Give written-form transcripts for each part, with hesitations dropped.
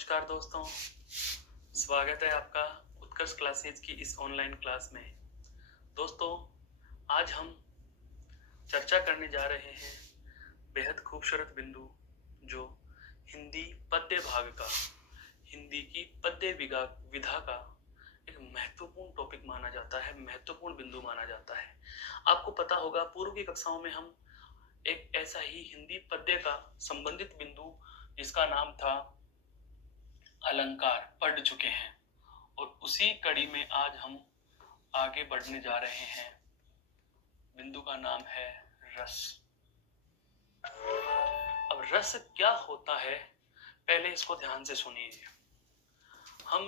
नमस्कार दोस्तों, स्वागत है आपका उत्कर्ष क्लासेज की इस ऑनलाइन क्लास में। दोस्तों, आज हम चर्चा करने जा रहे हैं बेहद खूबसूरत बिंदु जो हिंदी पद्य भाग का, हिंदी की पद्य विधा का एक महत्वपूर्ण टॉपिक माना जाता है, महत्वपूर्ण बिंदु माना जाता है। आपको पता होगा पूर्व की कक्षाओं में हम एक ऐसा ही हिंदी पद्य का संबंधित बिंदु जिसका नाम था अलंकार पढ़ चुके हैं और उसी कड़ी में आज हम आगे बढ़ने जा रहे हैं। बिंदु का नाम है रस। अब रस क्या होता है, पहले इसको ध्यान से सुनिए। हम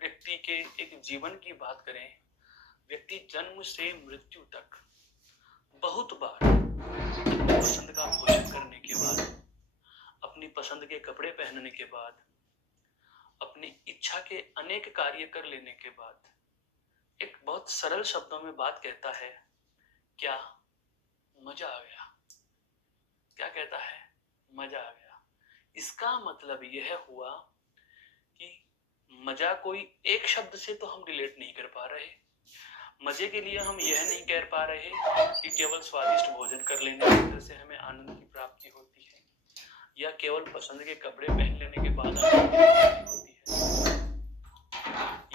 व्यक्ति के एक जीवन की बात करें, व्यक्ति जन्म से मृत्यु तक बहुत बार अपनी पसंद का भोजन करने के बाद, अपनी पसंद के कपड़े पहनने के बाद, अपनी इच्छा के अनेक कार्य कर लेने के बाद एक बहुत सरल शब्दों में बात कहता है, क्या मजा आ गया। क्या कहता है? मजा आ गया। इसका मतलब यह हुआ कि मजा कोई एक शब्द से तो हम रिलेट नहीं कर पा रहे। मजे के लिए हम यह नहीं कह पा रहे कि केवल स्वादिष्ट भोजन कर लेने की वजह से हमें आनंद की प्राप्ति होती है, या केवल पसंद के कपड़े पहन लेने के बाद आनंद की प्राप्ति होती है,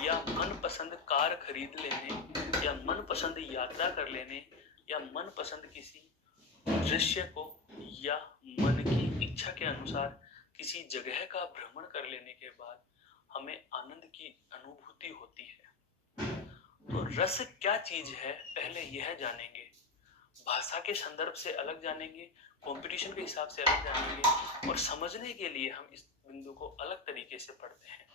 या मनपसंद कार खरीद लेने, या मनपसंद यात्रा कर लेने, या मनपसंद किसी दृश्य को या मन की इच्छा के अनुसार किसी जगह का भ्रमण कर लेने के बाद हमें आनंद की अनुभूति होती है। तो रस क्या चीज है, पहले यह जानेंगे। भाषा के संदर्भ से अलग जानेंगे, कंपटीशन के हिसाब से अलग जानेंगे, और समझने के लिए हम इस बिंदु को अलग तरीके से पढ़ते हैं।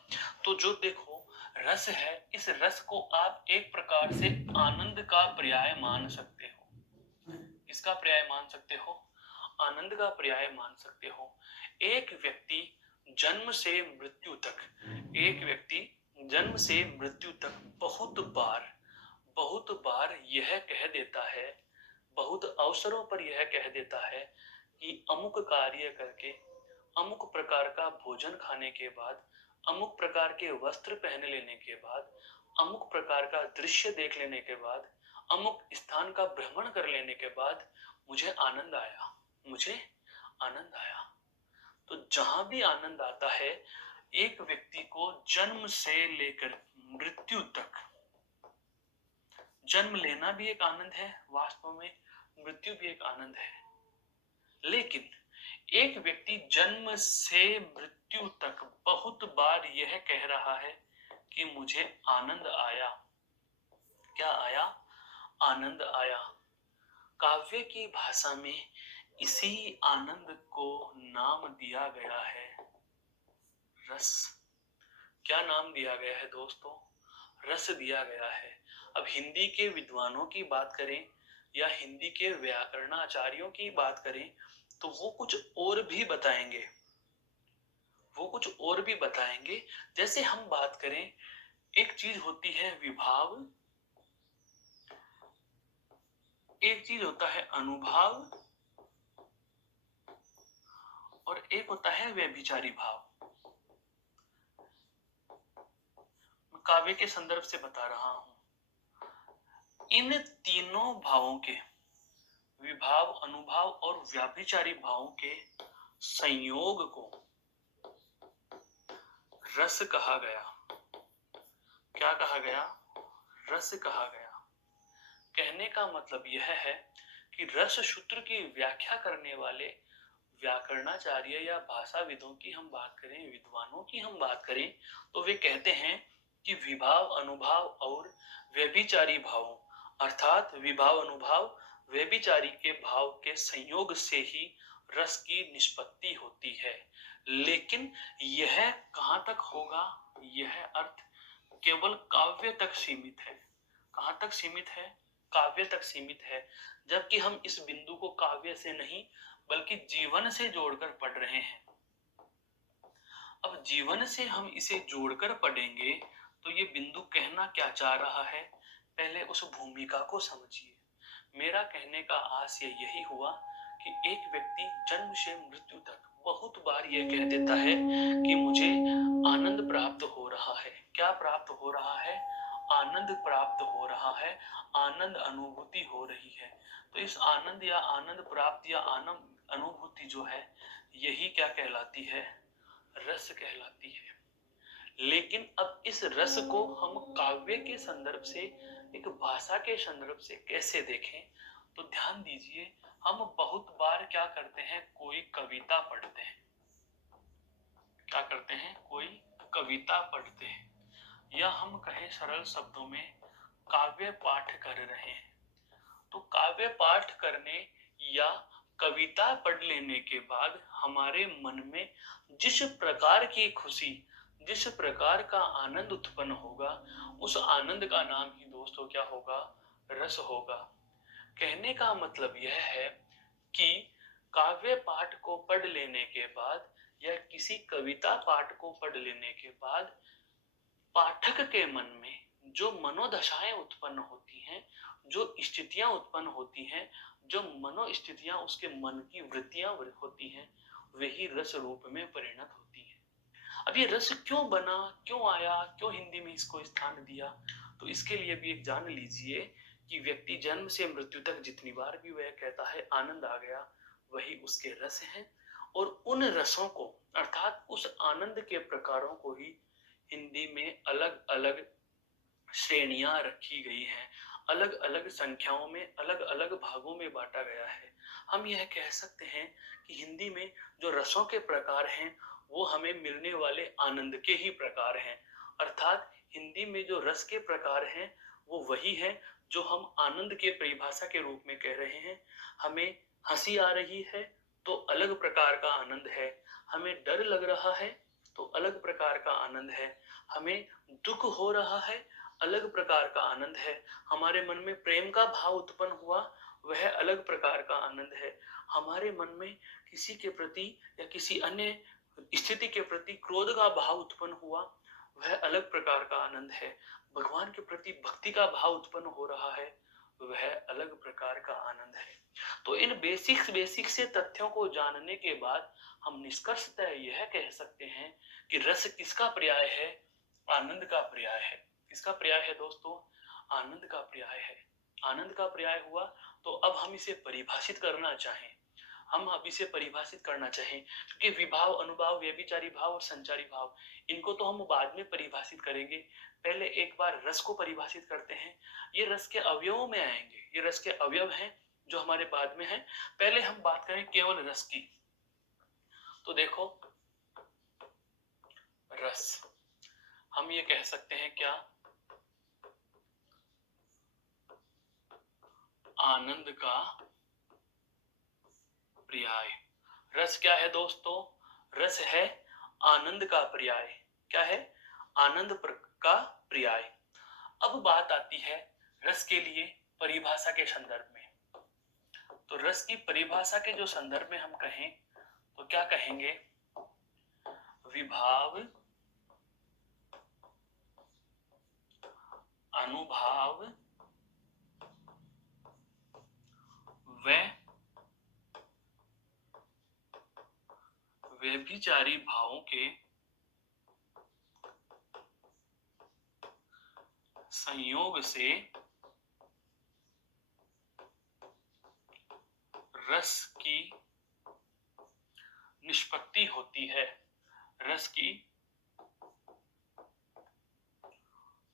तो जो देखो रस है, इस रस को आप एक प्रकार से आनंद का पर्याय मान सकते हो। इसका पर्याय मान सकते हो, आनंद का पर्याय मान सकते हो। एक व्यक्ति जन्म से मृत्यु तक, एक व्यक्ति जन्म से मृत्यु तक बहुत बार यह कह देता है, बहुत अवसरों पर यह कह देता है कि अमुक कार्य करके, अमुक प्रकार का भोजन खाने के बाद, अमुक प्रकार के वस्त्र पहन लेने के बाद, अमुक प्रकार का दृश्य देख लेने के बाद, अमुक स्थान का भ्रमण कर लेने के बाद मुझे आनंद आया, मुझे आनंद आया। तो जहां भी आनंद आता है, एक व्यक्ति को जन्म से लेकर मृत्यु तक, जन्म लेना भी एक आनंद है, वास्तव में मृत्यु भी एक आनंद है, लेकिन एक व्यक्ति जन्म से मृत्यु तक बहुत बार यह कह रहा है कि मुझे आनंद आया। क्या आया? आनंद आया। काव्य की भाषा में इसी आनंद को नाम दिया गया है रस। क्या नाम दिया गया है दोस्तों? रस दिया गया है। अब हिंदी के विद्वानों की बात करें या हिंदी के व्याकरणाचार्यों की बात करें तो वो कुछ और भी बताएंगे, वो कुछ और भी बताएंगे। जैसे हम बात करें, एक चीज होती है विभाव, एक चीज होता है अनुभाव, और एक होता है व्यभिचारी भाव। मैं काव्य के संदर्भ से बता रहा हूं। इन तीनों भावों के, विभाव, अनुभाव और व्याभिचारी भावों के संयोग को रस कहा गया। क्या कहा गया? रस कहा गया। कहने का मतलब यह है कि रस सूत्र की व्याख्या करने वाले व्याकरणाचार्य या भाषाविदों की हम बात करें, विद्वानों की हम बात करें, तो वे कहते हैं कि विभाव, अनुभाव और व्यभिचारी भावों, अर्थात विभाव, अनुभाव, व्यभिचारी के भाव के संयोग से ही रस की निष्पत्ति होती है। लेकिन यह कहां तक होगा? यह अर्थ केवल काव्य तक सीमित है। कहां तक सीमित है? काव्य तक सीमित है। जबकि हम इस बिंदु को काव्य से नहीं बल्कि जीवन से जोड़कर पढ़ रहे हैं। अब जीवन से हम इसे जोड़कर पढ़ेंगे तो ये बिंदु कहना क्या चाह रहा है, पहले उस भूमिका को समझिए। मेरा कहने का आशय यही हुआ कि एक व्यक्ति जन्म से मृत्यु तक बहुत बार यह कह देता है कि मुझे आनंद प्राप्त हो रहा है। क्या प्राप्त हो रहा है? आनंद प्राप्त हो रहा है, आनंद अनुभूति हो रही है। तो इस आनंद या आनंद प्राप्ति या आनंद अनुभूति जो है, यही क्या कहलाती है? रस कहलाती है। लेकिन अब इस रस को हम काव्य के संदर्भ से, एक भाषा के संदर्भ से कैसे देखें? तो ध्यान दीजिए, हम बहुत बार क्या करते हैं, कोई कविता पढ़ते हैं। क्या करते हैं? कोई कविता पढ़ते हैं, या हम कहें सरल शब्दों में काव्य पाठ कर रहे हैं। तो काव्य पाठ करने या कविता पढ़ लेने के बाद हमारे मन में जिस प्रकार की खुशी, जिस प्रकार का आनंद उत्पन्न होगा, उस आनंद का नाम ही दोस्तों क्या होगा? रस होगा। कहने का मतलब यह है कि काव्य पाठ को पढ़ लेने के बाद या किसी कविता पाठ को पढ़ लेने के बाद पाठक के मन में जो मनोदशाएं उत्पन्न होती हैं, जो स्थितियां उत्पन्न होती हैं, जो मनोस्थितियां उसके मन की वृत्तियां होती हैं, वही रस रूप में परिणत होती है। अब ये रस क्यों बना, क्यों आया, क्यों हिंदी में इसको स्थान दिया? तो इसके लिए भी एक जान लीजिए कि व्यक्ति जन्म से मृत्यु तक जितनी बार भी वह कहता है आनंद आ गया, वही उसके रस हैं। और उन रसों को, अर्थात उस आनंद के प्रकारों को ही हिंदी में अलग अलग श्रेणियां रखी गई हैं, अलग अलग संख्याओं में, अलग अलग भागों में बांटा गया है। हम यह कह सकते हैं कि हिंदी में जो रसों के प्रकार हैं, वो हमें मिलने वाले आनंद के ही प्रकार हैं। अर्थात हिंदी में जो रस के प्रकार हैं, वो वही है जो हम आनंद के परिभाषा के रूप में कह रहे हैं। हमें हंसी आ रही है तो अलग प्रकार का आनंद है, हमें डर लग रहा है तो अलग प्रकार का आनंद है, हमें दुख हो रहा है अलग प्रकार का आनंद है, हमारे मन में प्रेम का भाव उत्पन्न हुआ वह अलग प्रकार का आनंद है, हमारे मन में किसी के प्रति या किसी अन्य स्थिति के प्रति क्रोध का भाव उत्पन्न हुआ वह अलग प्रकार का आनंद है, भगवान के प्रति भक्ति का भाव उत्पन्न हो रहा है वह अलग प्रकार का आनंद है। तो इन बेसिक से तथ्यों को जानने के बाद हम निष्कर्षतः यह कह सकते हैं कि रस किसका पर्याय है? आनंद का पर्याय है। किसका पर्याय है दोस्तों? आनंद का पर्याय है। आनंद का पर्याय हुआ तो अब हम इसे परिभाषित करना चाहें, हम अब इसे परिभाषित करना चाहें, क्योंकि विभाव, अनुभाव, व्यभिचारी भाव और संचारी भाव, इनको तो हम बाद में परिभाषित करेंगे। पहले एक बार रस को परिभाषित करते हैं। ये रस के अवयवों में आएंगे, ये रस के अवयव हैं जो हमारे बाद में है। पहले हम बात करें केवल रस की। तो देखो, रस हम ये कह सकते हैं क्या? आनंद का पर्याय। रस क्या है दोस्तों? रस है आनंद का पर्याय। क्या है? आनंद का पर्याय। अब बात आती है रस के लिए परिभाषा के संदर्भ में। तो रस की परिभाषा के जो संदर्भ में हम कहें तो क्या कहेंगे? विभाव, अनुभाव व व्यभिचारी भावों के संयोग से रस की निष्पत्ति होती है। रस की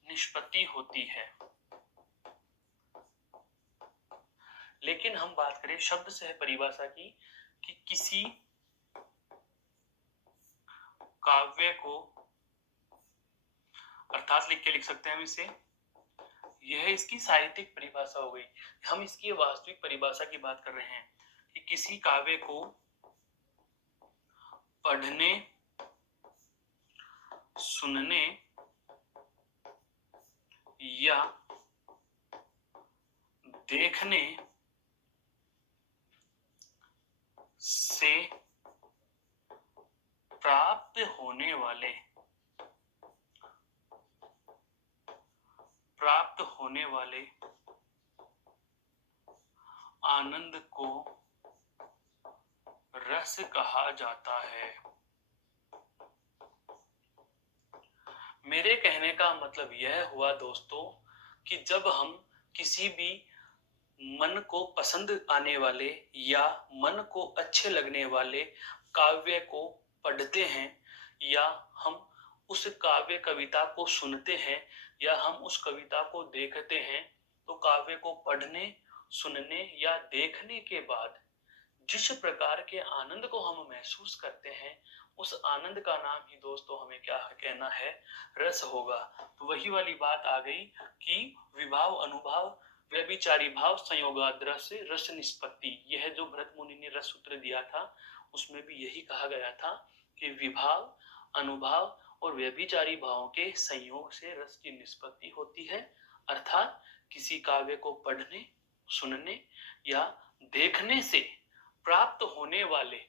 निष्पत्ति होती है। लेकिन हम बात करें शब्द से परिभाषा की कि किसी काव्य को, अर्थात लिख सकते हैं हम इसे, यह इसकी साहित्यिक परिभाषा हो गई। हम इसकी वास्तविक परिभाषा की बात कर रहे हैं कि किसी काव्य को पढ़ने, सुनने या देखने से प्राप्त होने वाले आनंद को रस कहा जाता है। मेरे कहने का मतलब यह हुआ दोस्तों कि जब हम किसी भी मन को पसंद आने वाले या मन को अच्छे लगने वाले काव्य को पढ़ते हैं या हम उस काव्य कविता को सुनते हैं या हम उस कविता को देखते हैं, तो काव्य को पढ़ने, सुनने या देखने के बाद जिस प्रकार के आनंद को हम महसूस करते हैं, उस आनंद का नाम ही दोस्तों हमें क्या कहना है, रस होगा। तो वही वाली बात आ गई कि विभाव, अनुभाव, व्यभिचारी भाव, संयोगाद्रस रस निष्पत्ति। यह जो भरत मुनि ने रस सूत्र दिया था उसमें भी यही कहा गया था कि विभाव, अनुभाव और व्यभिचारी भावों के संयोग से रस की निष्पत्ति होती है। अर्थात किसी काव्य को पढ़ने, सुनने या देखने से प्राप्त होने वाले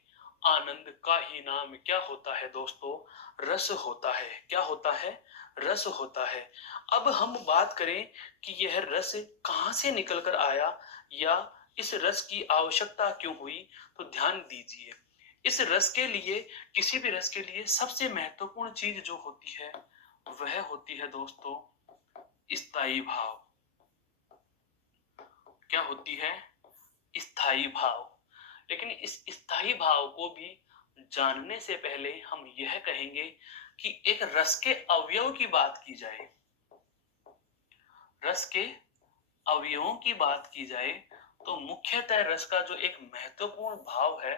आनंद का ही नाम क्या होता है दोस्तों, रस होता है। क्या होता है, रस होता है। अब हम बात करें कि यह रस कहां से निकल कर आया या इस रस की आवश्यकता क्यों हुई, तो ध्यान दीजिए। इस रस के लिए, किसी भी रस के लिए सबसे महत्वपूर्ण चीज जो होती है वह होती है दोस्तों स्थायी भाव। क्या होती है, स्थायी भाव। लेकिन इस स्थायी भाव को भी जानने से पहले हम यह कहेंगे कि एक रस के अवयव की बात की जाए, रस के अवयवों की बात की जाए तो मुख्यतः रस का जो एक महत्वपूर्ण भाव है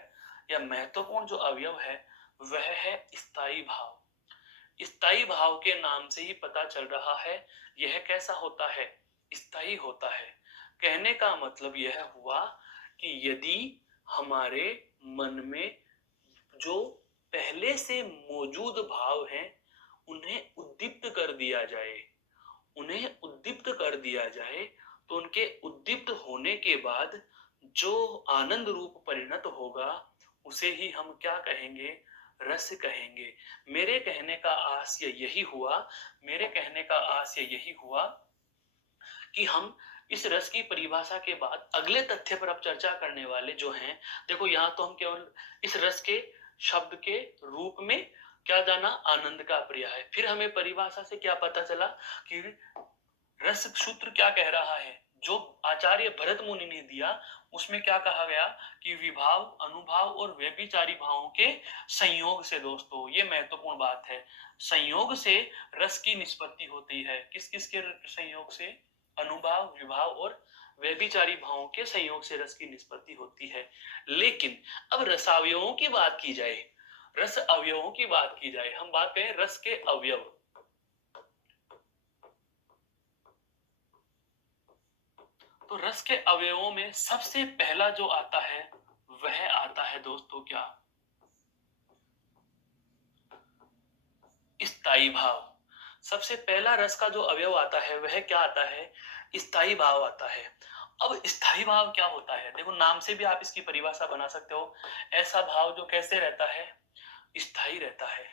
या महत्वपूर्ण जो अवयव है वह है स्थायी भाव। स्थायी भाव के नाम से ही पता चल रहा है यह कैसा होता है, स्थायी होता है। कहने का मतलब यह हुआ कि यदि हमारे मन में जो पहले से मौजूद भाव हैं उन्हें उद्दीप्त कर दिया जाए, उन्हें उद्दीप्त कर दिया जाए, तो उनके उद्दीप्त होने के बाद जो आनंद रूप परिणत होगा उसे ही हम क्या कहेंगे, रस कहेंगे। मेरे कहने का आशय यही हुआ, मेरे कहने का आशय यही हुआ कि हम इस रस की परिभाषा के बाद अगले तथ्य पर अब चर्चा करने वाले जो हैं, देखो यहाँ तो हम केवल इस रस के शब्द के रूप में क्या जाना, आनंद का पर्याय। फिर हमें परिभाषा से क्या पता चला कि रस सूत्र क्या कह रहा है, जो आचार्य भरत मुनि ने दिया उसमें क्या कहा गया कि विभाव, अनुभाव और व्यभिचारी भावों के संयोग से। दोस्तों ये महत्वपूर्ण बात है, संयोग से रस की निष्पत्ति होती है। किस किस के संयोग से, अनुभाव, विभाव और व्यभिचारी भावों के संयोग से रस की निष्पत्ति होती है। लेकिन अब रसावयवों की बात की जाए, रस अवयवों की बात की जाए, हम बात करें रस के अवयव, तो रस के अवयवों में सबसे पहला जो आता है वह आता है दोस्तों क्या, स्थायी भाव। सबसे पहला रस का जो अवयव आता है वह क्या आता है, स्थायी भाव आता है। अब स्थायी भाव क्या होता है, देखो नाम से भी आप इसकी परिभाषा बना सकते हो। ऐसा भाव जो कैसे रहता है, स्थायी रहता है।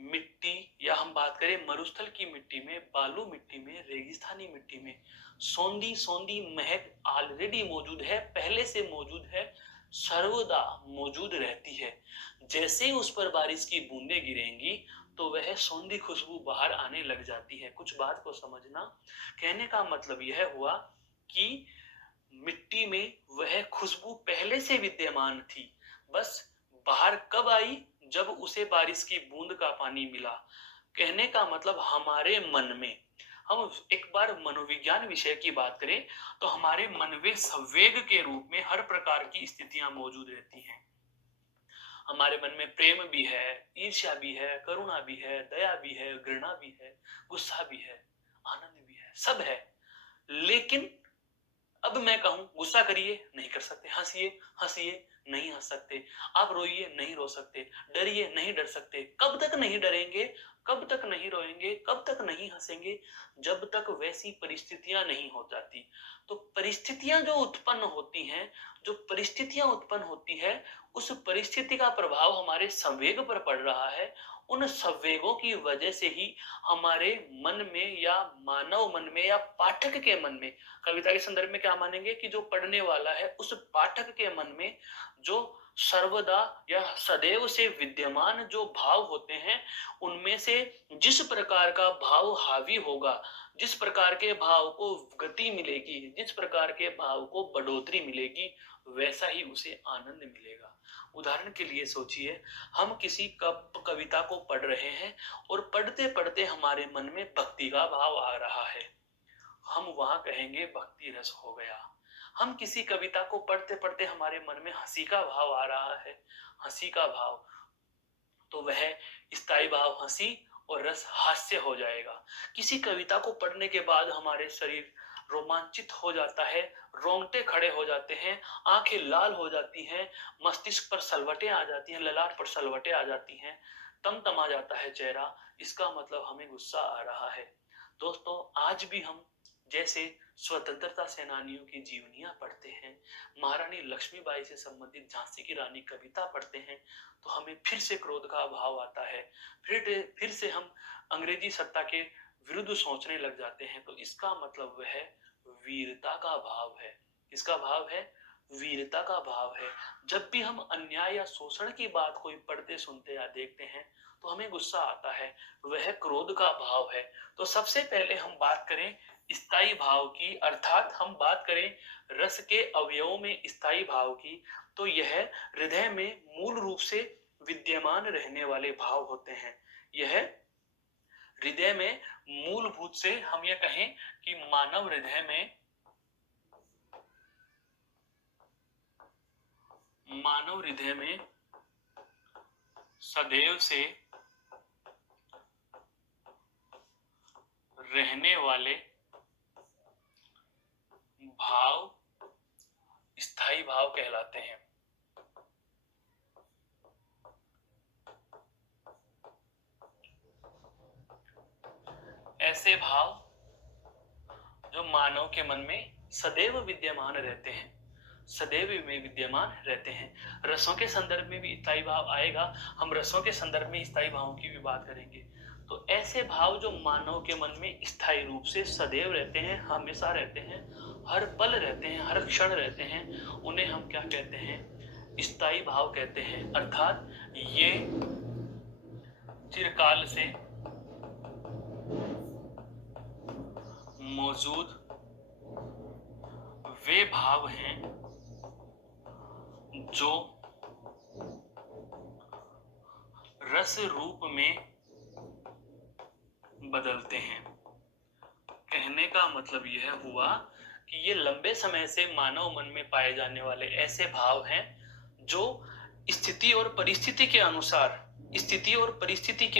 मिट्टी, या हम बात करें मरुस्थल की मिट्टी में, बालू मिट्टी में, रेगिस्तानी मिट्टी में सौंधी सौंधी महक ऑलरेडी मौजूद है, पहले से मौजूद है, सर्वदा मौजूद रहती है। जैसे ही उस पर बारिश की बूंदें गिरेंगी तो वह सौंधी खुशबू बाहर आने लग जाती है। कुछ बात को समझना, कहने का मतलब यह हुआ कि मिट्टी में वह खुशबू पहले से विद्यमान थी, बस बाहर कब आई, जब उसे बारिश की बूंद का पानी मिला। कहने का मतलब हमारे मन में, हम एक बार मनोविज्ञान विषय की बात करें तो हमारे मन में संवेग के रूप में हर प्रकार की स्थितियां मौजूद रहती हैं। हमारे मन में प्रेम भी है, ईर्ष्या भी है, करुणा भी है, दया भी है, घृणा भी है, गुस्सा भी है, आनंद भी है, सब है। लेकिन अब मैं कहूं गुस्सा करिए, नहीं कर सकते, हंसिए, हंसिए, नहीं हंस सकते, आप रोइए, नहीं रो सकते, डरिए, नहीं डर सकते। कब तक नहीं डरेंगे, कब तक नहीं रोएंगे, कब तक नहीं हंसेंगे, जब तक वैसी परिस्थितियां नहीं हो जाती। तो परिस्थितियां जो उत्पन्न होती हैं, जो परिस्थितियां उत्पन्न होती है, उस परिस्थिति का प्रभाव हमारे संवेग पर पड़ रहा है। उन संवेगों की वजह से ही हमारे मन में या मानव मन में या पाठक के मन में, कविता के संदर्भ में क्या मानेंगे कि जो पढ़ने वाला है उस पाठक के मन में जो सर्वदा या सदैव से विद्यमान जो भाव होते हैं, उनमें से जिस प्रकार का भाव हावी होगा, जिस प्रकार के भाव को गति मिलेगी, जिस प्रकार के भाव को बढ़ोतरी मिलेगी, वैसा ही उसे आनंद मिलेगा। उदाहरण के लिए सोचिए, हम किसी कविता को पढ़ रहे हैं और पढ़ते पढ़ते हमारे मन में भक्ति का भाव आ रहा है, हम वहां कहेंगे भक्ति रस हो गया। हम किसी कविता को पढ़ते पढ़ते हमारे मन में हंसी का भाव आ रहा है, हंसी का भाव, तो वह स्थायी भाव हंसी और रस हास्य हो जाएगा। किसी कविता को पढ़ने के बाद हमारे शरीर रोमांचित हो जाता है, रोंगटे खड़े हो जाते हैं, आंखें लाल हो जाती हैं, मस्तिष्क पर सलवटें आ जाती हैं, ललाट पर सलवटें आ जाती हैं, तमतमा जाता है चेहरा, इसका मतलब हमें गुस्सा आ रहा है। दोस्तों, आज भी हम जैसे स्वतंत्रता सेनानियों की जीवनियां पढ़ते हैं, महारानी लक्ष्मीबाई से संबंधित झांसी की रानी कविता पढ़ते हैं, तो हमें फिर से क्रोध का भाव आता है, फिर से हम अंग्रेजी सत्ता के विरुद्ध सोचने लग जाते हैं। तो इसका मतलब वह वीरता का भाव है। किसका भाव है? वीरता का भाव है। जब भी हम अन्याय या शोषण की बात कोई पढ़ते सुनते या देखते हैं तो हमें गुस्सा आता है, वह क्रोध का भाव है। तो सबसे पहले हम बात करें स्थायी भाव की, अर्थात हम बात करें रस के अवयवों में स्थायी भाव की, तो यह हृदय में मूल रूप से विद्यमान रहने वाले भाव होते हैं। यह हृदय में मूलभूत से हम यह कहें कि मानव हृदय में सदैव से रहने वाले भाव स्थायी भाव कहलाते हैं। ऐसे भाव जो मानव के मन में सदैव विद्यमान रहते हैं, सदैव में विद्यमान रहते हैं। रसों के संदर्भ में भी स्थायी भाव आएगा, हम रसों के संदर्भ में स्थायी भावों की भी बात करेंगे। तो ऐसे भाव जो मानव के मन में स्थायी रूप से सदैव रहते हैं, हमेशा रहते हैं, हर पल रहते हैं, हर क्षण रहते हैं, उन्हें हम क्या कहते हैं? स्थायी भाव कहते हैं। अर्थात ये चिरकाल से मौजूद वे भाव हैं जो रस रूप में बदलते हैं। कहने का मतलब यह हुआ कि ये लंबे समय से मानव मन में पाए जाने वाले ऐसे भाव हैं जो स्थिति और परिस्थिति के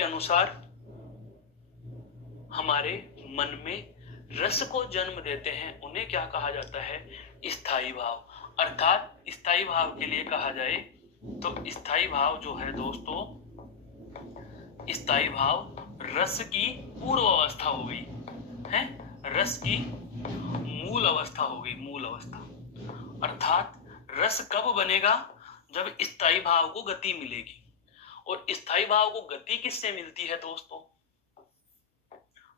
अनुसार हमारे मन में रस को जन्म देते हैं। उन्हें क्या कहा जाता है? स्थायी भाव। अर्थात स्थायी भाव के लिए कहा जाए तो स्थायी भाव जो है दोस्तों, स्थायी भाव रस की पूर्व अवस्था हो गई है, रस की मूल अवस्था हो गई, मूल अवस्था। अर्थात रस कब बनेगा? जब स्थायी भाव को गति मिलेगी। और स्थायी भाव को गति किससे मिलती है दोस्तों?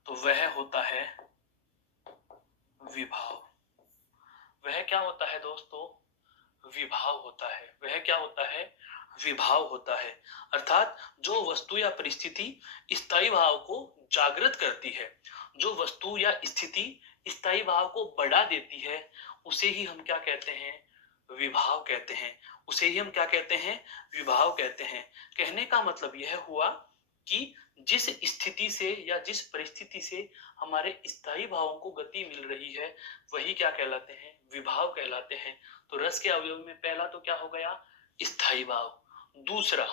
तो वह होता है विभाव। वह क्या होता है दोस्तों? विभाव होता है। वह क्या होता है? विभाव होता है। अर्थात जो वस्तु या परिस्थिति स्थायी भाव को जागृत करती है, जो वस्तु या स्थिति स्थायी भाव को बढ़ा देती है, उसे ही हम क्या कहते हैं? विभाव कहते हैं। उसे ही हम क्या कहते हैं? विभाव कहते हैं। कहने का मतलब यह हुआ कि जिस स्थिति से या जिस परिस्थिति से हमारे स्थायी भावों को गति मिल रही है, वही क्या कहलाते हैं? विभाव कहलाते हैं। तो रस के अवयव में पहला तो क्या हो गया? स्थायी भाव। दूसरा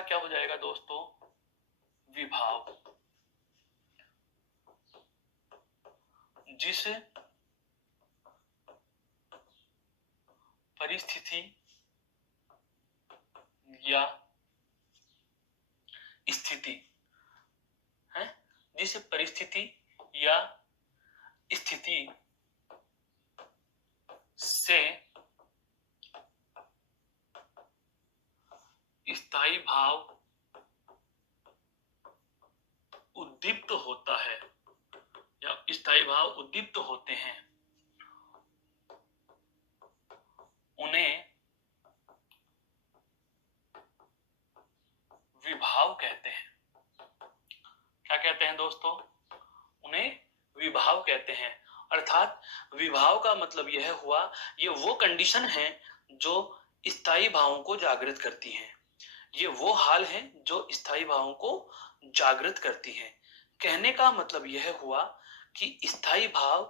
क्या हो जाएगा दोस्तों? विभाव। जिस परिस्थिति या स्थिति है, जिस परिस्थिति या स्थिति से स्थायी भाव उद्दीप्त होता है या स्थायी भाव उद्दीप्त होते हैं, उन्हें विभाव कहते हैं। क्या कहते हैं दोस्तों? उन्हें विभाव कहते हैं। अर्थात विभाव का मतलब यह हुआ, ये वो कंडीशन है जो स्थायी भावों को जागृत करती हैं। ये वो हाल है जो स्थायी भावों को जागृत करती हैं। कहने का मतलब यह हुआ कि स्थायी भाव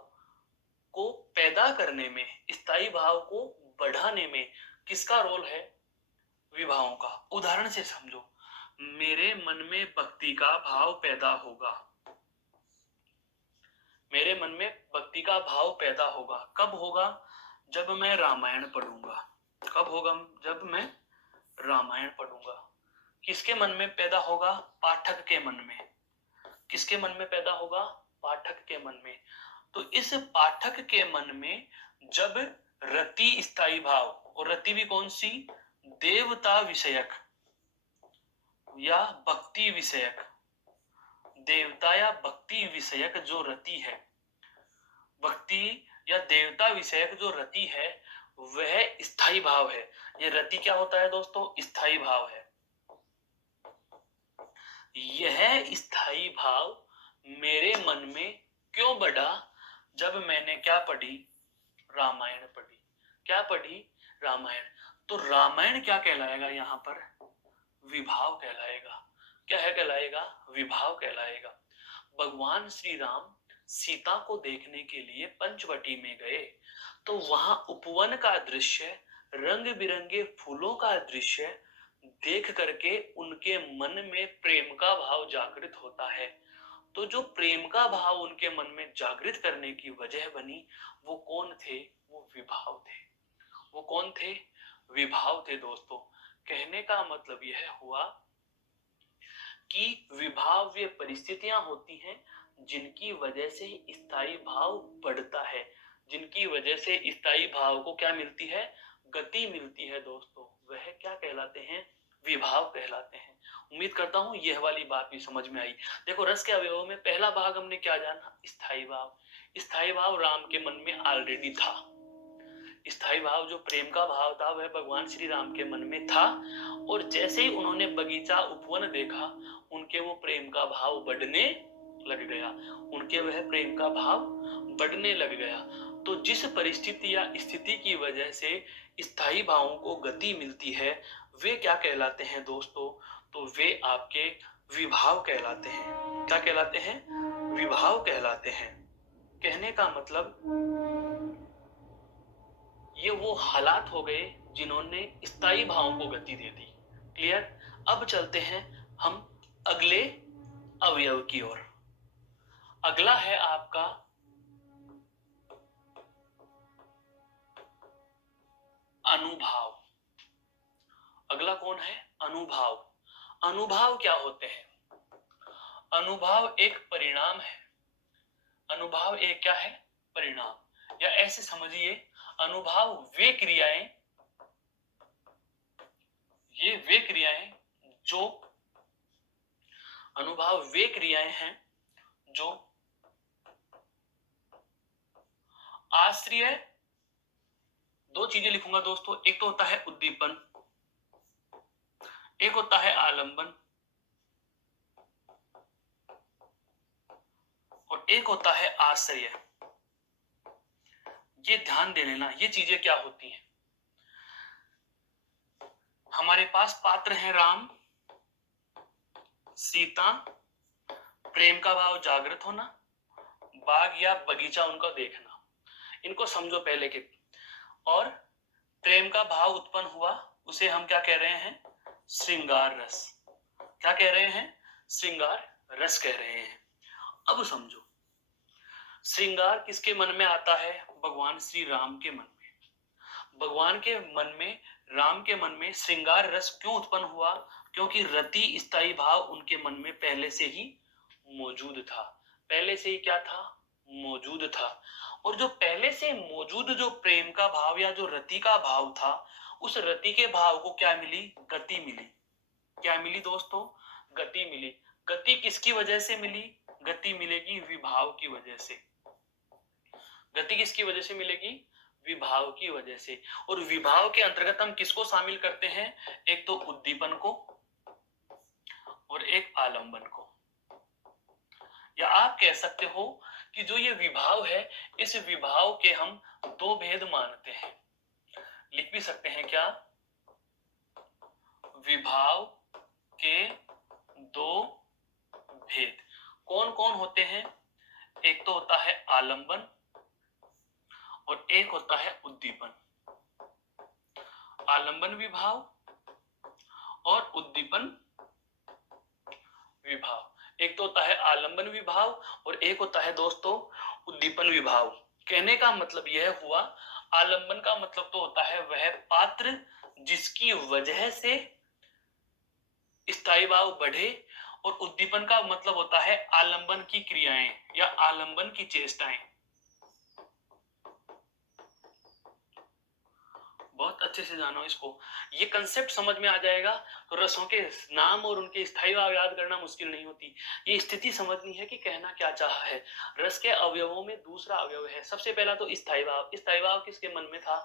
को पैदा करने में, स्थायी भाव को बढ़ाने में किसका रोल है? विभावों का। उदाहरण से समझो, मेरे मन में भक्ति का भाव पैदा होगा। मेरे मन में भक्ति का भाव पैदा होगा। कब होगा? जब मैं रामायण पढ़ूंगा। कब होगा? जब मैं रामायण पढ़ूंगा। किसके मन में पैदा होगा? पाठक के मन में। किसके मन में पैदा होगा? पाठक के मन में। तो इस पाठक के मन में जब रति स्थायी भाव, और रति भी कौन सी? देवता विषयक या भक्ति विषयक, देवता या भक्ति विषयक जो रति है, भक्ति या देवता विषयक जो रति है, वह स्थायी भाव है। ये रति क्या होता है दोस्तों? स्थायी भाव है। यह स्थायी भाव मेरे मन में क्यों बढ़ा? जब मैंने क्या पढ़ी? रामायण पढ़ी। क्या पढ़ी? रामायण। तो रामायण क्या कहलाएगा? यहाँ पर विभाव कहलाएगा। क्या है? कहलाएगा विभाव कहलाएगा। भगवान श्री राम सीता को देखने के लिए पंचवटी में गए, तो वहां उपवन का दृश्य, रंग बिरंगे फूलों का दृश्य देख करके उनके मन में प्रेम का भाव जागृत होता है। तो जो प्रेम का भाव उनके मन में जागृत करने की वजह बनी, वो कौन थे? वो विभाव थे। वो कौन थे? विभाव थे दोस्तों। कहने का मतलब यह हुआ कि विभाव वे परिस्थितियां होती हैं जिनकी वजह से स्थायी भाव बढ़ता है, जिनकी वजह से स्थायी भाव को क्या मिलती है? गति मिलती है दोस्तों। वह क्या कहलाते हैं? विभाव कहलाते हैं। उम्मीद करता हूं यह वाली बात भी समझ में आई। देखो, रस के अवयव में पहला भाग हमने क्या जाना? स्थायी भाव। स्थायी भाव राम के मन में ऑलरेडी था। स्थायी भाव जो प्रेम का भाव था, वह भगवान श्री राम के मन में था, और जैसे ही उन्होंने बगीचा उपवन देखा, उनके वो प्रेम का भाव बढ़ने लग गया। उनके वह प्रेम का भाव बढ़ने लग गया। तो जिस परिस्थिति या स्थिति की वजह से स्थायी भावों को गति मिलती है, वे क्या कहलाते हैं दोस्तों? तो वे आपके विभाव कहलाते हैं। क्या कहलाते हैं? विभाव कहलाते हैं। कहने का मतलब ये वो हालात हो गए जिन्होंने स्थायी भावों को गति दे दी। क्लियर? अब चलते हैं हम अगले अवयव की ओर। अगला है आपका अनुभाव। अगला कौन है? अनुभाव। अनुभाव क्या होते हैं? अनुभव एक परिणाम है। अनुभाव एक क्या है? परिणाम। या ऐसे समझिए, अनुभाव वे क्रियाएं, ये वे क्रियाएं जो, अनुभाव वे क्रियाएं हैं जो आश्रय, दो चीजें लिखूंगा दोस्तों, एक तो होता है उद्दीपन, एक होता है आलंबन, और एक होता है आश्रय। ये ध्यान दे लेना, ये चीजें क्या होती हैं। हमारे पास पात्र हैं राम, सीता, प्रेम का भाव जागृत होना, बाग या बगीचा उनका देखना। इनको समझो पहले के। और प्रेम का भाव उत्पन्न हुआ, उसे हम क्या कह रहे हैं? श्रृंगार रस। क्या कह रहे हैं? श्रृंगार रस कह रहे हैं। अब समझो, श्रृंगार किसके मन में आता है? भगवान श्री राम के मन में। भगवान के मन में, राम के मन में श्रृंगार रस क्यों उत्पन्न हुआ? क्योंकि रति स्थायी भाव उनके मन में पहले से ही मौजूद था। पहले से ही क्या था? मौजूद था। और जो पहले से मौजूद जो प्रेम का भाव या जो रति का भाव था, उस रति के भाव को क्या मिली? गति मिली। क्या मिली दोस्तों? गति मिली। गति किसकी वजह से मिली? गति मिलेगी विभाव की वजह से। गति किसकी वजह से मिलेगी? विभाव की वजह से। और विभाव के अंतर्गत हम किसको शामिल करते हैं? एक तो उद्दीपन को और एक आलंबन को। या आप कह सकते हो कि जो ये विभाव है, इस विभाव के हम दो भेद मानते हैं। लिख भी सकते हैं क्या? विभाव के दो भेद कौन कौन होते हैं? एक तो होता है आलंबन और एक होता है उद्दीपन। आलंबन विभाव और उद्दीपन विभाव। एक तो होता है आलंबन विभाव और एक होता है दोस्तों उद्दीपन विभाव। कहने का मतलब यह हुआ, आलंबन का मतलब तो होता है वह पात्र जिसकी वजह से स्थायी भाव बढ़े, और उद्दीपन का मतलब होता है आलंबन की क्रियाएं या आलंबन की चेष्टाएं। बहुत अच्छे से जानो इसको, ये कंसेप्ट समझ में आ जाएगा तो रसों के नाम और उनके स्थायी भाव याद करना मुश्किल नहीं होती। ये स्थिति समझनी है कि कहना क्या चाहा है। रस के अवयवों में दूसरा अवयव है सबसे पहला तो स्थायी भाव। स्थायी भाव किसके मन में था?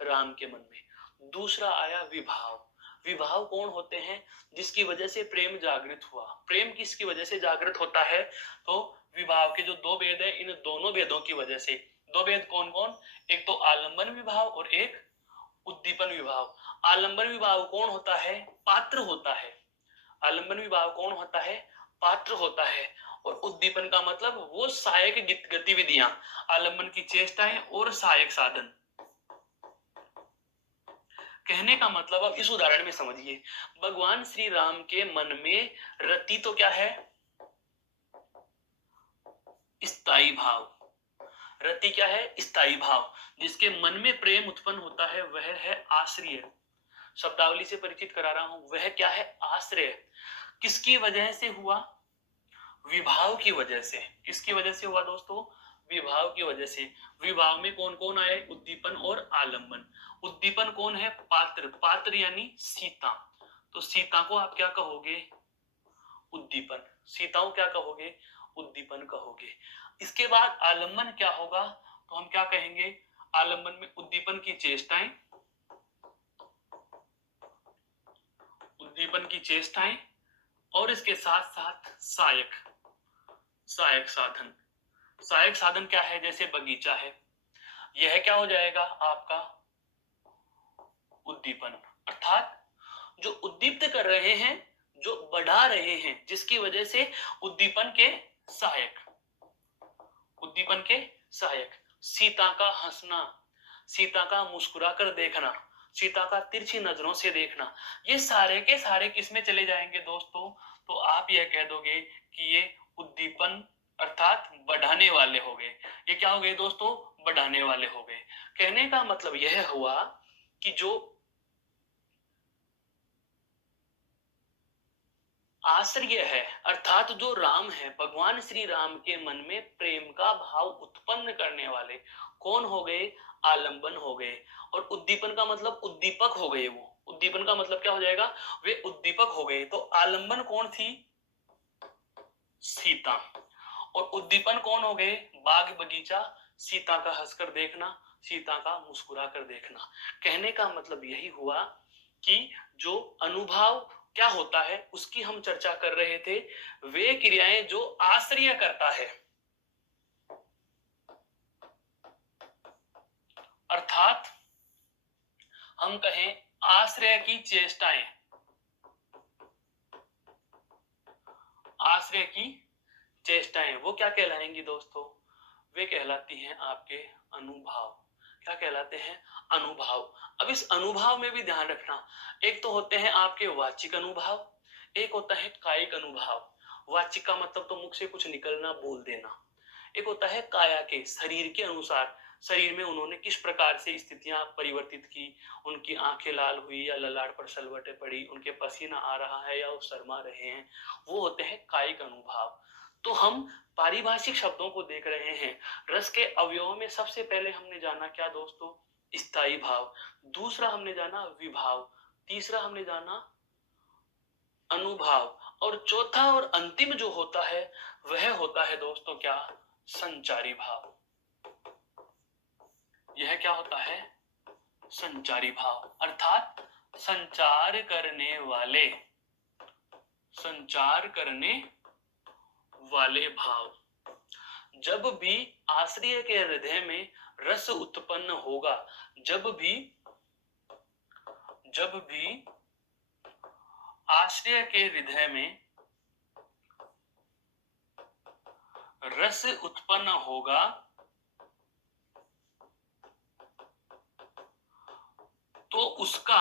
राम के मन में। दूसरा आया विभाव। विभाव कौन होते हैं? जिसकी वजह से प्रेम जागृत हुआ। प्रेम किसकी वजह से जागृत होता है? तो विभाव के जो दो भेद है, इन दोनों भेदों की वजह से। दो भेद कौन कौन? एक तो आलंबन विभाव और एक उद्दीपन विभाव। आलंबन विभाव कौन होता है? पात्र होता है। आलंबन विभाव कौन होता है? पात्र होता है। और उद्दीपन का मतलब वो सहायक गतिविधियां, आलंबन की चेष्टाएं और सहायक साधन। कहने का मतलब अब इस उदाहरण में समझिए, भगवान श्री राम के मन में रति तो क्या है? स्थायी भाव। रति क्या है? स्थायी भाव। जिसके मन में प्रेम उत्पन्न होता है वह है आश्रय। शब्दावली से परिचित करा रहा हूं, वह क्या है? आश्रय। किसकी वजह से हुआ? विभाव की वजह से। किसकी वजह से हुआ दोस्तों? विभाव की वजह से। विभाव में कौन कौन आए? उद्दीपन और आलंबन। उद्दीपन कौन है? पात्र। पात्र यानी सीता। तो सीता को आप क्या कहोगे? उद्दीपन। सीता को क्या कहोगे? उद्दीपन कहोगे। इसके बाद आलंबन क्या होगा? तो हम क्या कहेंगे? आलंबन में उद्दीपन की चेष्टाएं, उद्दीपन की चेष्टाएं और इसके साथ साथ सहायक, सहायक साधन। सहायक साधन क्या है? जैसे बगीचा है, यह क्या हो जाएगा आपका? उद्दीपन। अर्थात जो उद्दीप्त कर रहे हैं, जो बढ़ा रहे हैं, जिसकी वजह से उद्दीपन के सहायक, उद्दीपन के सहायक। सीता का हंसना, सीता का मुस्कुरा कर देखना, सीता का तिरछी नजरों से देखना, ये सारे के सारे किसमें चले जाएंगे दोस्तों? तो आप यह कह दोगे कि ये उद्दीपन अर्थात बढ़ाने वाले हो गए। ये क्या हो गए दोस्तों? बढ़ाने वाले हो गए। कहने का मतलब यह हुआ कि जो आश्रय है अर्थात जो राम है, भगवान श्री राम के मन में प्रेम का भाव उत्पन्न करने वाले कौन हो गए? आलंबन हो गए। और उद्दीपन का मतलब उद्दीपक हो गए। वो उद्दीपन का मतलब क्या हो जाएगा? वे उद्दीपक हो गए। तो आलंबन कौन थी? सीता। और उद्दीपन कौन हो गए? बाग बगीचा, सीता का हंसकर देखना, सीता का मुस्कुरा कर देखना। कहने का मतलब यही हुआ कि जो अनुभव क्या होता है उसकी हम चर्चा कर रहे थे। वे क्रियाएं जो आश्रय करता है, अर्थात हम कहें आश्रय की चेष्टाएं, आश्रय की चेष्टाएं वो क्या कहलाएंगी दोस्तों? वे कहलाती हैं आपके अनुभाव। क्या कहलाते हैं? अनुभाव। अब इस अनुभाव में भी ध्यान रखना, एक तो होते हैं आपके वाचिक अनुभाव, एक होता है कायिक अनुभाव। वाचिक का मतलब तो मुख से कुछ निकलना, बोल देना। एक होता है काया के, शरीर के अनुसार, शरीर में उन्होंने किस प्रकार से स्थितियां परिवर्तित की, उनकी आंखें लाल हुई या ललाट पर सलवटें पड़ी, उनके पसीना आ रहा है या वो शर्मा रहे हैं, वो होते हैं कायिक अनुभाव। तो हम पारिभाषिक शब्दों को देख रहे हैं। रस के अवयवों में सबसे पहले हमने जाना क्या दोस्तों? स्थायी भाव। दूसरा हमने जाना विभाव। तीसरा हमने जाना अनुभाव। और चौथा और अंतिम जो होता है वह होता है दोस्तों क्या? संचारी भाव। यह क्या होता है? संचारी भाव, अर्थात संचार करने वाले भाव। जब भी आश्रय के हृदय में रस उत्पन्न होगा, जब भी आश्रय के हृदय में रस उत्पन्न होगा, तो उसका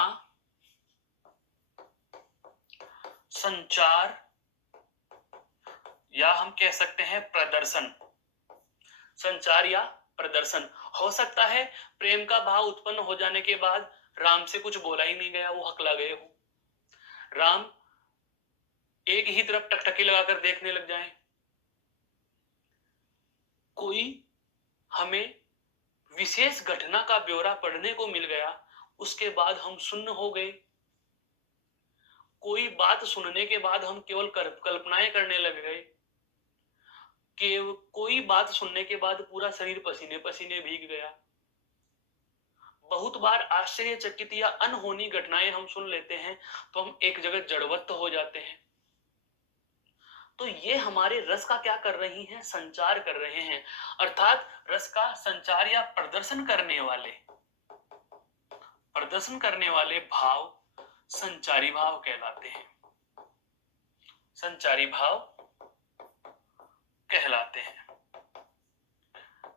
संचार, या हम कह सकते हैं प्रदर्शन, संचार या प्रदर्शन हो सकता है। प्रेम का भाव उत्पन्न हो जाने के बाद राम से कुछ बोला ही नहीं गया, वो हकला गए हो। राम एक ही तरफ टकटकी लगाकर देखने लग जाएं। कोई हमें विशेष घटना का ब्यौरा पढ़ने को मिल गया, उसके बाद हम सुन्न हो गए। कोई बात सुनने के बाद हम केवल कल्पनाएं करने लग गए। कोई बात सुनने के बाद पूरा शरीर पसीने पसीने भीग गया। बहुत बार आश्चर्यचकित या अनहोनी घटनाएं हम सुन लेते हैं तो हम एक जगह जड़वत्त हो जाते हैं। तो ये हमारे रस का क्या कर रही हैं? संचार कर रहे हैं, अर्थात रस का संचार या प्रदर्शन करने वाले भाव संचारी भाव कहलाते हैं। संचारी भाव कहलाते हैं।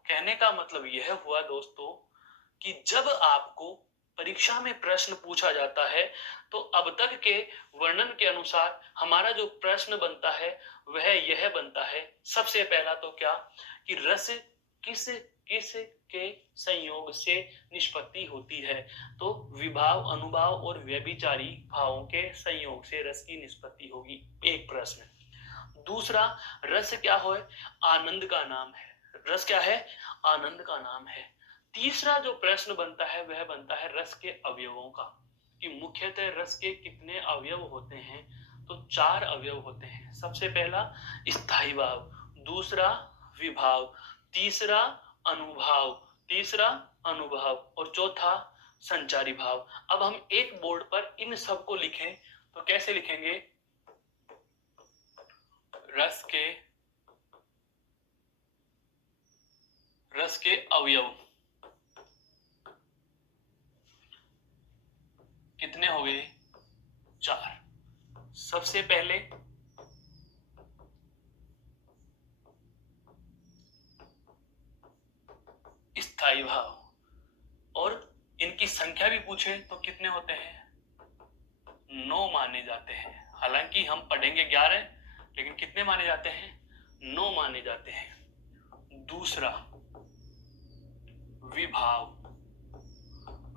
कहने का मतलब यह हुआ दोस्तों कि जब आपको परीक्षा में प्रश्न पूछा जाता है तो अब तक के वर्णन के अनुसार हमारा जो प्रश्न बनता है वह यह बनता है, सबसे पहला तो क्या, कि रस किस किस के संयोग से निष्पत्ति होती है? तो विभाव, अनुभाव और व्यभिचारी भावों के संयोग से रस की निष्पत्ति होगी। एक प्रश्न। दूसरा, रस क्या है? आनंद का नाम है। रस क्या है? आनंद का नाम है। तीसरा जो प्रश्न बनता है वह बनता है रस के अवयवों का, कि मुख्यतः रस के कितने अवयव होते हैं? तो 4 अवयव होते हैं। सबसे पहला स्थायी भाव, दूसरा विभाव, तीसरा अनुभाव और चौथा संचारी भाव। अब हम एक बोर्ड पर इन सबको लिखें तो कैसे लिखेंगे? रस के अवयव कितने हो गए? 4। सबसे पहले स्थायी भाव, और इनकी संख्या भी पूछे तो कितने होते हैं? 9 माने जाते हैं। हालांकि हम पढ़ेंगे 11, लेकिन कितने माने जाते हैं? 9 माने जाते हैं। दूसरा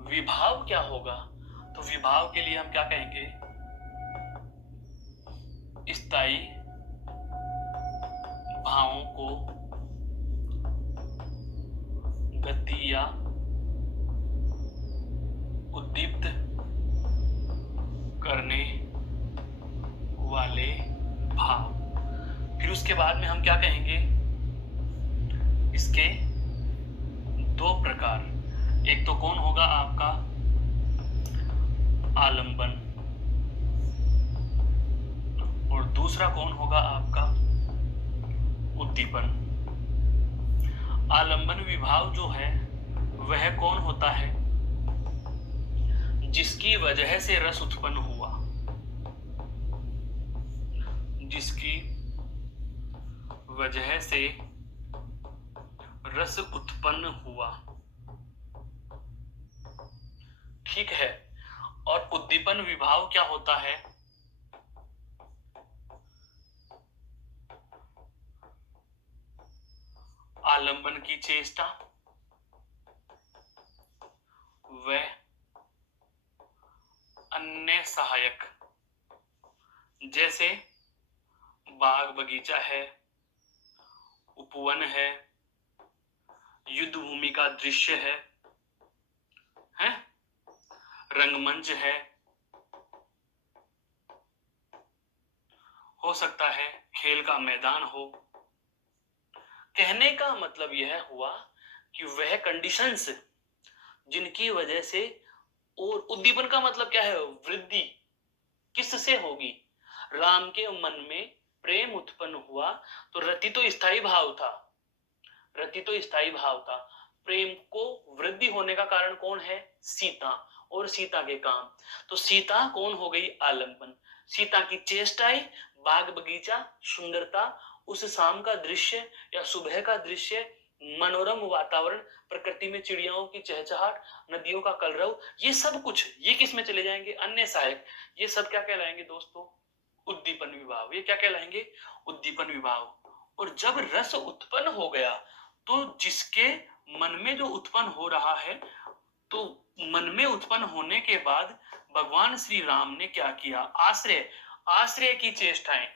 विभाव क्या होगा? तो विभाव के लिए हम क्या कहेंगे? स्थायी भावों को गति या उद्दीप्त करने वाले भाव। फिर उसके बाद में हम क्या कहेंगे? इसके 2 प्रकार। एक तो कौन होगा आपका? आलंबन, और दूसरा कौन होगा आपका? उद्दीपन। आलंबन विभाव जो है वह कौन होता है? जिसकी वजह से रस उत्पन्न हुआ, जिसकी वजह से रस उत्पन्न हुआ, ठीक है। और उद्दीपन विभाव क्या होता है? आलंबन की चेष्टा व अन्य सहायक, जैसे बाग बगीचा है, उपवन है, युद्ध भूमि का दृश्य है, रंगमंच है, हो सकता है खेल का मैदान हो। कहने का मतलब यह हुआ कि वह कंडीशंस जिनकी वजह से, और उद्दीपन का मतलब क्या है, वृद्धि किससे होगी, राम के मन में प्रेम उत्पन्न हुआ। तो रति तो स्थायी भाव था, रति तो स्थायी भाव था, प्रेम को वृद्धि होने का कारण कौन है, सीता, और सीता के काम। तो सीता कौन हो गई, आलम्बन। सीता की चेष्टाएं, बाग बगीचा, सुंदरता, उस शाम का दृश्य या सुबह का दृश्य, मनोरम वातावरण, प्रकृति में चिड़ियाओं की चहचहाट, नदियों का कलरव, ये सब कुछ, ये किस में चले जाएंगे, अन्य सहायक। ये सब क्या कहलाएंगे दोस्तों, उद्दीपन विभाव। ये क्या कहलाएंगे, उद्दीपन विभाव। और जब रस उत्पन्न हो गया, तो जिसके मन में जो उत्पन्न हो रहा है, तो मन में उत्पन्न होने के बाद भगवान श्री राम ने क्या किया, आश्रय, आश्रय की चेष्टाएं,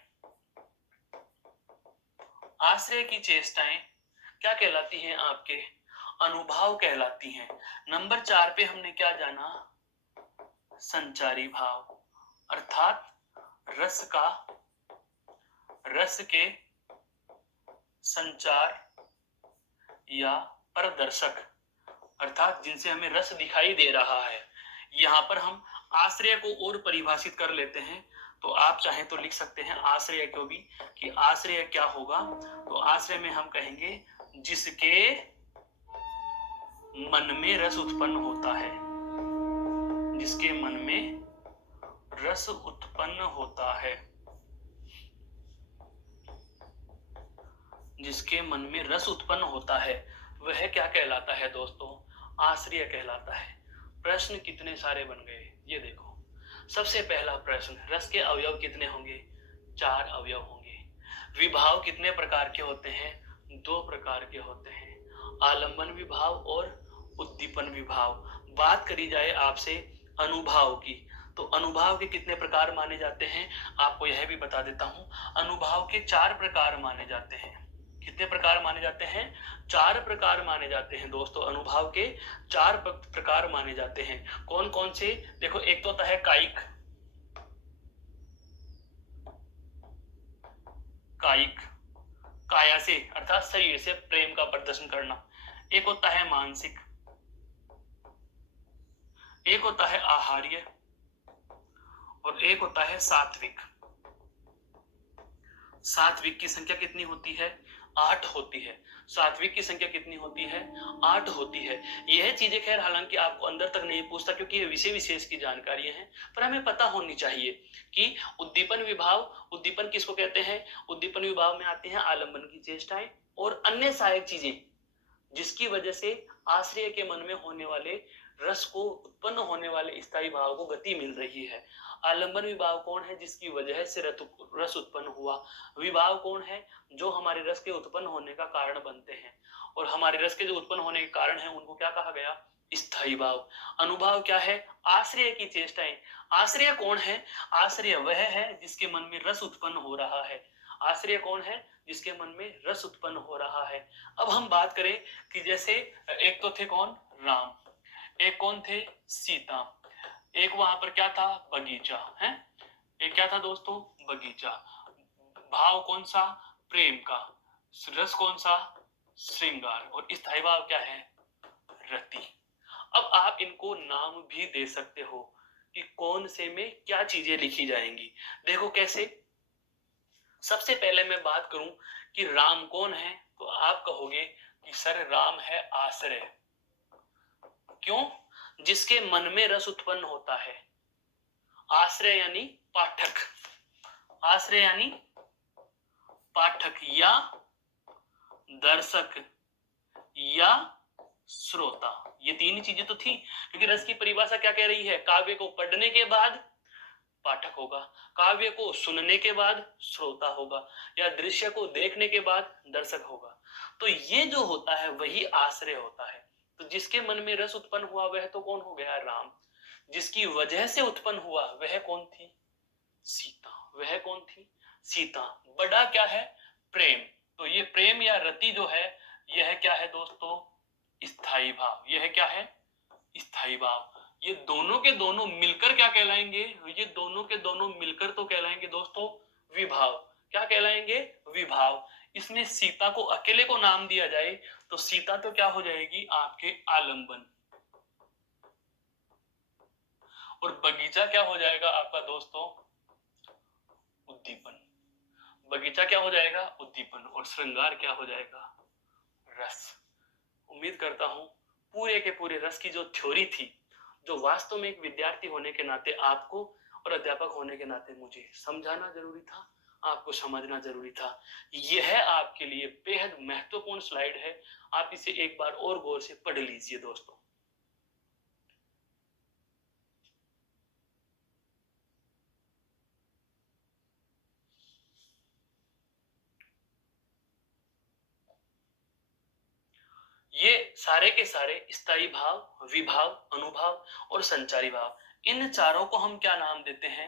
आश्रय की चेष्टाएं क्या कहलाती हैं, आपके अनुभाव कहलाती हैं। नंबर 4 पे हमने क्या जाना, संचारी भाव, अर्थात रस का, रस के संचार या प्रदर्शक, अर्थात जिनसे हमें रस दिखाई दे रहा है। यहां पर हम आश्रय को और परिभाषित कर लेते हैं, तो आप चाहें तो लिख सकते हैं आश्रय को भी, कि आश्रय क्या होगा। तो आश्रय में हम कहेंगे जिसके मन में रस उत्पन्न होता है, जिसके मन में रस उत्पन्न होता है, जिसके मन में रस उत्पन्न होता है, वह क्या कहलाता है दोस्तों, आश्रय कहलाता है। प्रश्न कितने सारे बन गए, ये देखो। सबसे पहला प्रश्न, रस के अवयव कितने होंगे, 4 अवयव होंगे। विभाव कितने प्रकार के होते हैं, 2 प्रकार के होते हैं, आलंबन विभाव और उद्दीपन विभाव। बात करी जाए आपसे अनुभाव की, तो अनुभाव के कितने प्रकार माने जाते हैं, आपको यह भी बता देता हूं। अनुभाव के 4 प्रकार माने जाते हैं। कितने प्रकार माने जाते हैं, 4 प्रकार माने जाते हैं दोस्तों। अनुभाव के 4 प्रकार माने जाते हैं। कौन कौन से, देखो, एक तो होता है कायिक, कायिक, काया से अर्थात शरीर से प्रेम का प्रदर्शन करना। एक होता है मानसिक, एक होता है आहार्य, और एक होता है सात्विक। सात्विक की संख्या कितनी होती है, 8 होती है। सात्विक की संख्या कितनी होती है, 8 होती है। यह चीजें खैर हालांकि आपको अंदर तक नहीं पूछता, क्योंकि ये विषय विशेष की जानकारी है, पर हमें पता होनी चाहिए कि उद्दीपन विभाव, उद्दीपन किसको कहते हैं, उद्दीपन विभाव में आते हैं आलंबन की चेष्टाएं और अन्य सहायक चीजें, जिसकी वजह से आश्रय के मन में होने वाले रस को, उत्पन्न होने वाले स्थायी भाव को गति मिल रही है। आलंबन विभाव कौन है, जिसकी वजह से रस उत्पन्न हुआ। विभाव कौन है, जो हमारे रस के उत्पन्न होने का कारण बनते हैं, और हमारे रस के जो उत्पन्न होने के कारण है उनको क्या कहा गया, स्थायी भाव। अनुभाव क्या है, आश्रय की चेष्टाएं। आश्रय कौन है, आश्रय वह है जिसके मन में रस उत्पन्न हो रहा है। आश्रय कौन है, जिसके मन में रस उत्पन्न हो रहा है। अब हम बात करें कि जैसे एक तो थे कौन, राम, एक कौन थे, सीता, एक वहां पर क्या था, बगीचा है, एक क्या था दोस्तों, बगीचा। भाव कौन सा, प्रेम का। रस कौन सा, श्रृंगार। और स्थायी भाव क्या है, रति। अब आप इनको नाम भी दे सकते हो कि कौन से में क्या चीजें लिखी जाएंगी। देखो कैसे, सबसे पहले मैं बात करूं कि राम कौन है, तो आप कहोगे कि सर राम है आश्रय। क्यों, जिसके मन में रस उत्पन्न होता है। आश्रय यानी पाठक, आश्रय यानी पाठक या दर्शक या श्रोता। ये तीन चीजें तो थी, क्योंकि रस की परिभाषा क्या कह रही है, काव्य को पढ़ने के बाद पाठक होगा, काव्य को सुनने के बाद श्रोता होगा, या दृश्य को देखने के बाद दर्शक होगा। तो ये जो होता है वही आश्रय होता है। तो जिसके मन में रस उत्पन्न हुआ वह तो कौन हो गया, राम। जिसकी वजह से उत्पन्न हुआ वह कौन थी, सीता। वह कौन थी, सीता। बड़ा क्या है, प्रेम। तो ये प्रेम या रति जो है, यह क्या है दोस्तों, स्थायी भाव। यह क्या है, स्थायी भाव। ये दोनों के दोनों मिलकर क्या कहलाएंगे, ये दोनों के दोनों मिलकर तो कहलाएंगे दोस्तों विभाव। क्या कहलाएंगे, विभाव। इसमें सीता को अकेले को नाम दिया जाए तो सीता तो क्या हो जाएगी, आपके आलंबन। और बगीचा क्या हो जाएगा आपका दोस्तों? उद्दीपन। बगीचा क्या हो जाएगा? उद्दीपन। और श्रृंगार क्या हो जाएगा? रस। उम्मीद करता हूं पूरे के पूरे रस की जो थ्योरी थी, जो वास्तव में एक विद्यार्थी होने के नाते आपको और अध्यापक होने के नाते मुझे समझाना जरूरी था, आपको समझना जरूरी था, यह आपके लिए बेहद महत्वपूर्ण स्लाइड है। आप इसे एक बार और गौर से पढ़ लीजिए दोस्तों। ये सारे के सारे स्थायी भाव, विभाव, अनुभाव और संचारी भाव, इन चारों को हम क्या नाम देते हैं?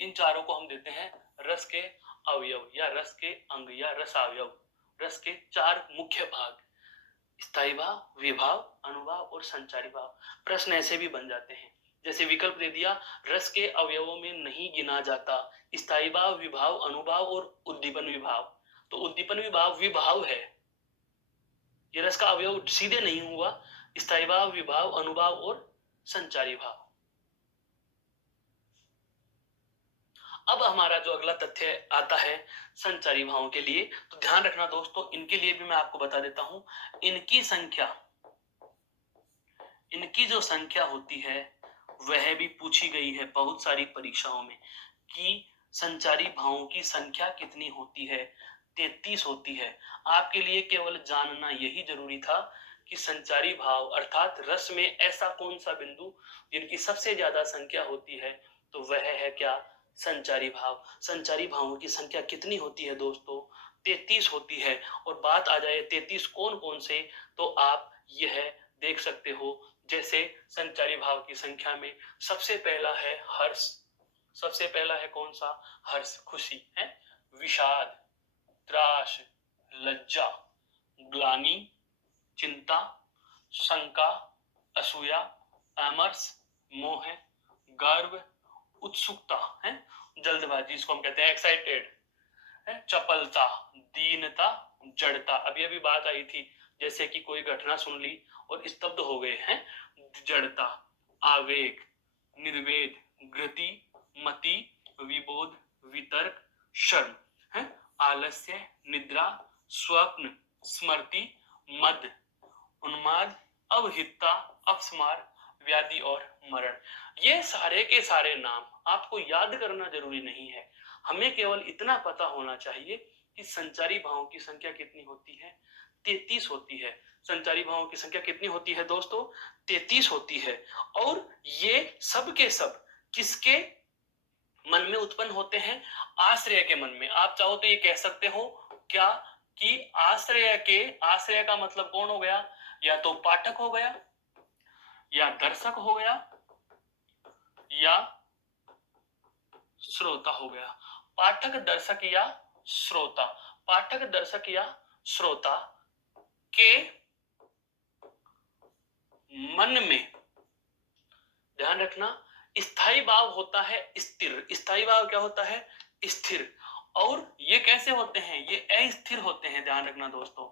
इन चारों को हम देते हैं रस के अवयव या रस के अंग या रस अवयव। रस के चार मुख्य भाग, स्थायी भाव, विभाव, अनुभाव और संचारी भाव। प्रश्न ऐसे भी बन जाते हैं, जैसे विकल्प दे दिया, रस के अवयवों में नहीं गिना जाता स्थायी भाव, विभाव, अनुभाव और उद्दीपन विभाव। तो उद्दीपन विभाव विभाव है, ये रस का अवयव सीधे नहीं हुआ। स्थायी भाव, विभाव, अनुभाव और संचारी भाव। अब हमारा जो अगला तथ्य आता है संचारी भावों के लिए, तो ध्यान रखना दोस्तों, इनके लिए भी मैं आपको बता देता हूं। इनकी जो संख्या होती है वह भी पूछी गई है बहुत सारी परीक्षाओं में कि संचारी भावों की संख्या कितनी होती है? 33 होती है। आपके लिए केवल जानना यही जरूरी था कि संचारी भाव अर्थात रस में ऐसा कौन सा बिंदु जिनकी सबसे ज्यादा संख्या होती है, तो वह है क्या? संचारी भाव। संचारी भावों की संख्या कितनी होती है दोस्तों? 33 होती है। और बात आ जाए 33 कौन कौन से, तो आप यह देख सकते हो, जैसे संचारी भाव की संख्या में सबसे पहला है हर्ष। सबसे पहला है कौन सा? हर्ष, खुशी है। विषाद, त्रास, लज्जा, ग्लानि, चिंता, शंका, असूया, अमर्ष, मोह, गर्व, उत्सुकता है, जल्दबाजी, इसको हम कहते हैं एक्साइटेड है, चपलता, दीनता, जड़ता। अभी अभी बात आई थी, जैसे कि कोई घटना सुन ली और स्तब्ध हो गए हैं, जड़ता, आवेग, निर्वेद, गति, मति, विबोध, वितर्क, शर्म है, आलस्य, निद्रा, स्वप्न, स्मृति, मद, उन्माद, अवहितता, अपस्मार, व्याधि और मरण। ये सारे के सारे नाम आपको याद करना जरूरी नहीं है, हमें केवल इतना पता होना चाहिए कि संचारी भावों की संख्या कितनी होती है? 33 होती है। संचारी भावों की संख्या कितनी होती है दोस्तों? 33 होती है। और ये सब के सब किसके मन में उत्पन्न होते हैं? आश्रय के मन में। आप चाहो तो ये कह सकते हो क्या कि आश्रय का मतलब कौन हो गया? या तो पाठक हो गया, या दर्शक हो गया, या श्रोता हो गया। पाठक, दर्शक या श्रोता। पाठक, दर्शक या श्रोता के मन में, ध्यान रखना, स्थायी भाव होता है स्थिर। स्थायी भाव क्या होता है? स्थिर। और ये कैसे होते हैं? ये अस्थिर होते हैं। ध्यान रखना दोस्तों,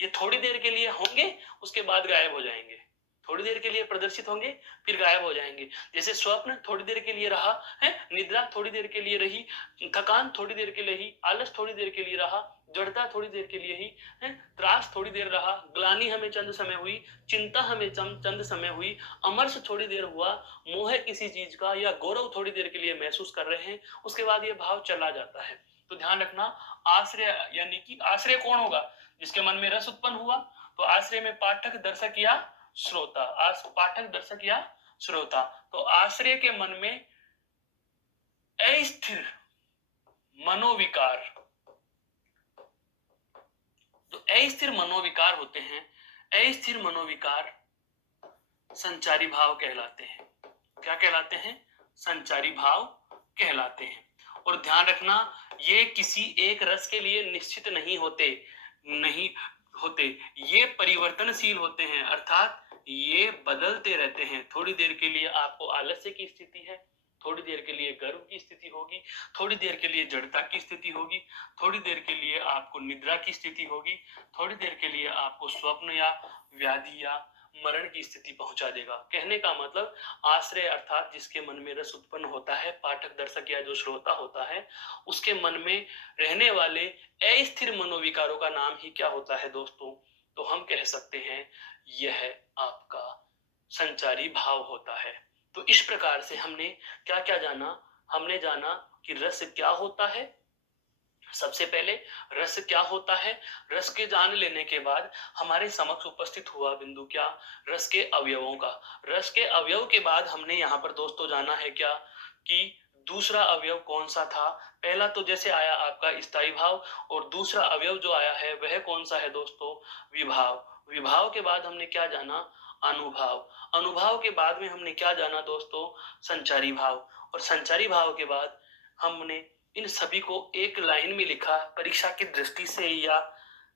ये थोड़ी देर के लिए होंगे, उसके बाद गायब हो जाएंगे। थोड़ी देर के लिए प्रदर्शित होंगे, फिर गायब हो जाएंगे। जैसे स्वप्न थोड़ी देर के लिए रहा है, निद्रा थोड़ी देर के लिए रही, थकान थोड़ी देर के लिए रही, आलस थोड़ी देर के लिए रहा, जड़ता थोड़ी देर के लिए ही है, त्रास थोड़ी देर रहा, ग्लानि हमें चंद समय हुई, चिंता हमें चंद समय हुई, अमर्ष थोड़ी देर हुआ, मोह किसी चीज का या गौरव थोड़ी देर के लिए महसूस कर रहे हैं, उसके बाद ये भाव चला जाता है। तो ध्यान रखना, आश्रय यानी कि आश्रय कौन होगा? जिसके मन में रस उत्पन्न हुआ। तो आश्रय में पाठक, दर्शक या श्रोता। पाठक, दर्शक या श्रोता। तो आश्रय के मन में अस्थिर मनोविकार, जो अस्थिर मनोविकार होते हैं, अस्थिर मनोविकार संचारी भाव कहलाते हैं। क्या कहलाते हैं? संचारी भाव कहलाते हैं। और ध्यान रखना, ये किसी एक रस के लिए निश्चित नहीं होते, ये परिवर्तनशील होते हैं, अर्थात ये बदलते रहते हैं। थोड़ी देर के लिए आपको आलस्य की स्थिति है, थोड़ी देर के लिए गर्व की स्थिति होगी, थोड़ी देर के लिए जड़ता की स्थिति होगी, थोड़ी देर के लिए आपको निद्रा की स्थिति होगी, थोड़ी देर के लिए आपको स्वप्न या व्याधि या मरण की स्थिति पहुंचा देगा। कहने का मतलब आश्रय अर्थात जिसके मन में रस उत्पन्न होता है, पाठक दर्शक या जो श्रोता होता है, उसके मन में रहने वाले अस्थिर मनोविकारों का नाम ही क्या होता है दोस्तों? तो हम कह सकते हैं यह आपका संचारी भाव होता है। तो इस प्रकार से हमने क्या क्या जाना? हमने जाना कि रस क्या होता है। सबसे पहले रस क्या होता है, रस के जान लेने के बाद हमारे समक्ष उपस्थित हुआ बिंदु क्या? रस के अवयवों का। रस के अवयव के बाद हमने यहाँ पर दोस्तों जाना है क्या कि दूसरा अवयव कौन सा था? पहला तो जैसे आया आपका स्थायी भाव, और दूसरा अवयव जो आया है वह कौन सा है दोस्तों? विभाव। विभाव के बाद हमने क्या जाना? अनुभाव। अनुभाव के बाद में हमने क्या जाना दोस्तों? संचारी भाव। और संचारी भाव के बाद हमने इन सभी को एक लाइन में लिखा परीक्षा की दृष्टि से या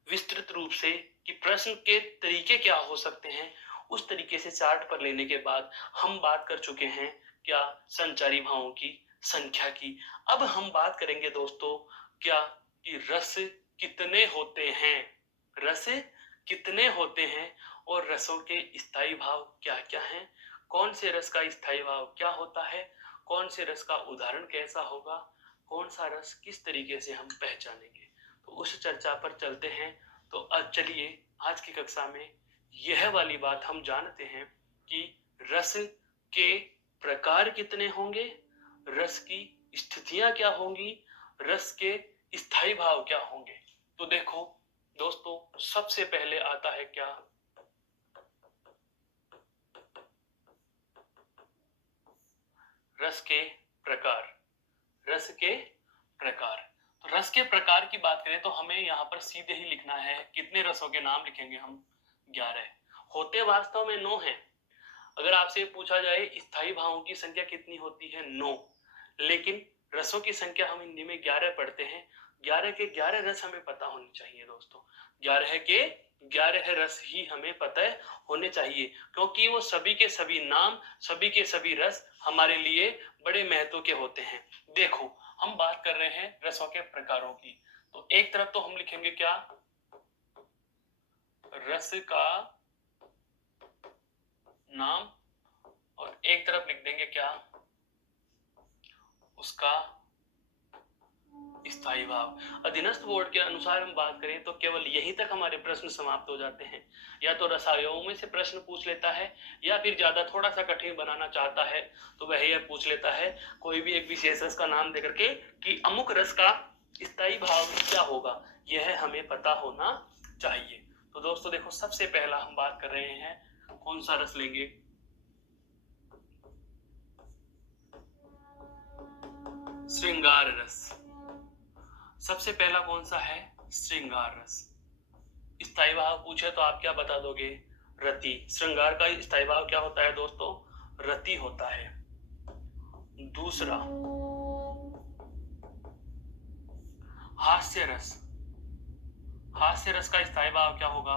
विस्तृत रूप से कि प्रश्न के तरीके क्या हो सकते हैं, उस तरीके से चार्ट पर लेने के बाद हम बात कर चुके हैं क्या? संचारी भावों की संख्या की। अब हम बात करेंगे दोस्तों क्या कि रस कितने होते हैं, रस कितने होते हैं और रसों के स्थायी भाव क्या क्या हैं, कौन से रस का स्थायी भाव क्या होता है, कौन से रस का उदाहरण कैसा होगा, कौन सा रस किस तरीके से हम पहचानेंगे। तो उस चर्चा पर चलते हैं। तो अब चलिए आज की कक्षा में यह वाली बात हम जानते हैं कि रस के प्रकार कितने होंगे, रस की स्थितियां क्या होंगी, रस के स्थायी भाव क्या होंगे। तो देखो दोस्तों, सबसे पहले आता है क्या? रस के प्रकार। रस के प्रकार। तो रस के प्रकार की बात करें तो हमें यहाँ पर सीधे ही लिखना है। कितने रसों के नाम लिखेंगे हम? 11। होते वास्तव में 9 हैं। अगर आपसे पूछा जाए स्थायी भावों की संख्या कितनी होती है? 9। लेकिन रसों की संख्या हम हिंदी में 11 पढ़ते हैं। 11 के 11 रस हमें पता होने चाहिए दोस्तों। 11 के 11 रस ही हमें पता होने चाहिए, क्योंकि वो सभी के सभी नाम, सभी के सभी रस हमारे लिए बड़े महत्व के होते हैं। देखो, हम बात कर रहे हैं रसों के प्रकारों की। तो एक तरफ तो हम लिखेंगे क्या? रस का नाम, और एक तरफ लिख देंगे क्या? उसका स्थायी भाव। अधीनस्थ बोर्ड के अनुसार हम बात करें तो केवल यहीं तक हमारे प्रश्न समाप्त हो जाते हैं। या तो रसायनों में से प्रश्न पूछ लेता है, या फिर ज्यादा थोड़ा सा कठिन बनाना चाहता है तो वह यह पूछ लेता है कोई भी एक विशेष रस का नाम देकर के कि अमुक रस का स्थायी भाव क्या होगा। यह हमें पता होना चाहिए। तो दोस्तों देखो, सबसे पहला हम बात कर रहे हैं, कौन सा रस लेंगे? श्रृंगार रस। सबसे पहला कौन सा है? श्रृंगार रस। स्थायी भाव पूछे तो आप क्या बता दोगे? रति। श्रृंगार का स्थायी भाव क्या होता है दोस्तों? रति होता है। दूसरा हास्य रस। हास्य रस का स्थायी भाव क्या होगा?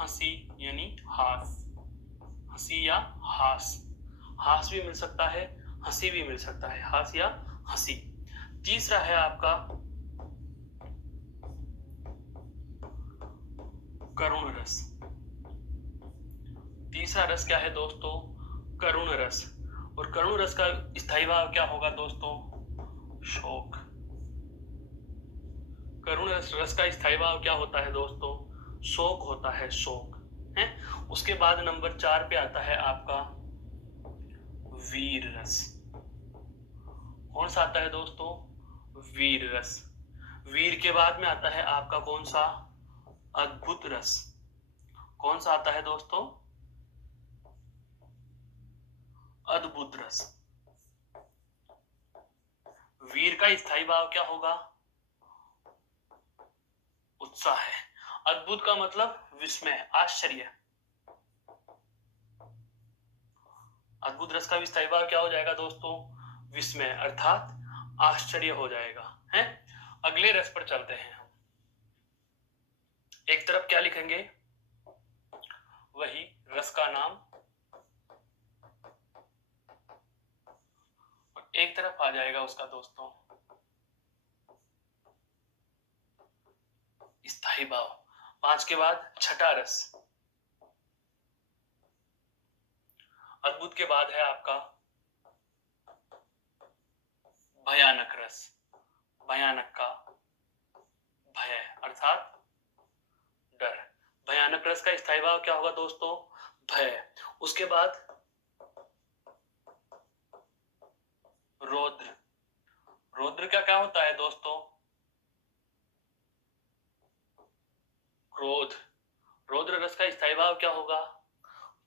हंसी यानी हास। हंसी या हास। हास भी मिल सकता है, हंसी भी मिल सकता है, हास या हंसी। तीसरा है आपका करुण रस। तीसरा रस क्या है दोस्तों? करुण रस। और करुण रस का स्थायी भाव क्या होगा दोस्तों? शोक। करुण रस का स्थायी भाव क्या होता है दोस्तों? शोक होता है, शोक है। उसके बाद नंबर 4 पे आता है आपका वीर रस। कौन सा आता है दोस्तों? वीर रस। वीर के बाद में आता है आपका कौन सा? अद्भुत रस। कौन सा आता है दोस्तों? अद्भुत रस। वीर का स्थायी भाव क्या होगा? उत्साह है। अद्भुत का मतलब विस्मय, आश्चर्य। अद्भुत रस का स्थायी भाव क्या हो जाएगा दोस्तों? विस्मय अर्थात आश्चर्य हो जाएगा है। अगले रस पर चलते हैं हम। एक तरफ क्या लिखेंगे? वही रस का नाम, और एक तरफ आ जाएगा उसका दोस्तों स्थायी भाव। 5 के बाद छठा रस। अद्भुत के बाद है आपका भयानक रस। भयानक का भय अर्थात डर। भयानक रस का स्थायी भाव क्या होगा दोस्तों? भय। उसके बाद रौद्र। रौद्र का क्या होता है दोस्तों? क्रोध। रौद्र रस का स्थायी भाव क्या होगा?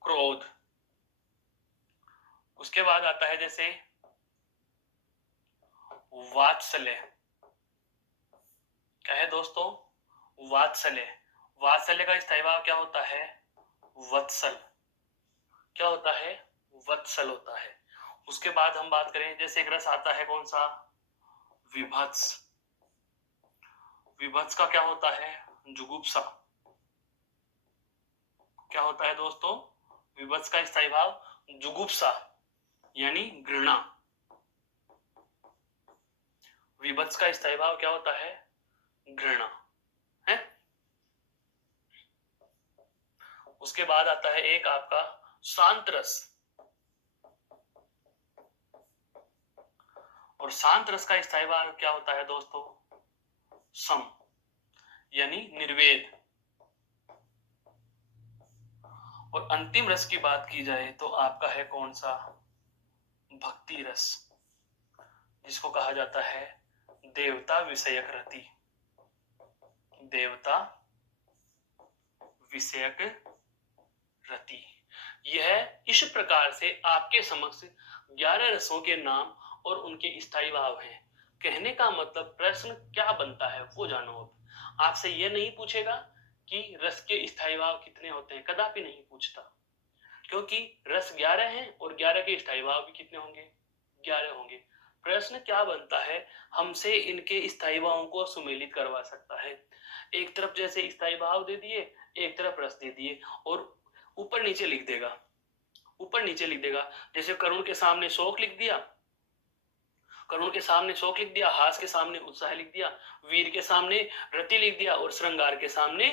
क्रोध। उसके बाद आता है जैसे वात्सल्य। क्या है दोस्तों? वात्सल्य। वात्सल्य का स्थायी भाव क्या होता है? वत्सल। क्या होता है? वत्सल होता है। उसके बाद हम बात करें जैसे एक रस आता है कौन सा? विभत्स। विभत्स का क्या होता है? जुगुप्सा। क्या होता है दोस्तों? विभत्स का स्थायी भाव जुगुप्सा यानी घृणा। विभत्स का स्थायी भाव क्या होता है? घृणा है। उसके बाद आता है एक आपका शांत रस। और शांत रस का स्थायी भाव क्या होता है दोस्तों? सम यानी निर्वेद। और अंतिम रस की बात की जाए तो आपका है कौन सा? भक्ति रस, जिसको कहा जाता है देवता विषयक रति। देवता विषयक रति। यह इस प्रकार से आपके समक्ष 11 रसों के नाम और उनके स्थायी भाव हैं। कहने का मतलब प्रश्न क्या बनता है वो जानो। अब आपसे यह नहीं पूछेगा कि रस के स्थायी भाव कितने होते हैं, कदापि नहीं पूछता, क्योंकि रस 11 हैं और 11 के स्थायी भाव भी कितने होंगे? 11 होंगे। प्रश्न क्या बनता है? हमसे इनके स्थायी भावों को सुमेलित करवा सकता है। एक तरफ जैसे स्थायी भाव दे दिए, एक तरफ रस दे दिए और ऊपर नीचे लिख देगा। ऊपर नीचे लिख देगा जैसे करुण के सामने शोक लिख दिया, करुण के सामने शोक लिख दिया, हास के सामने उत्साह लिख दिया, वीर के सामने रति लिख दिया और श्रृंगार के सामने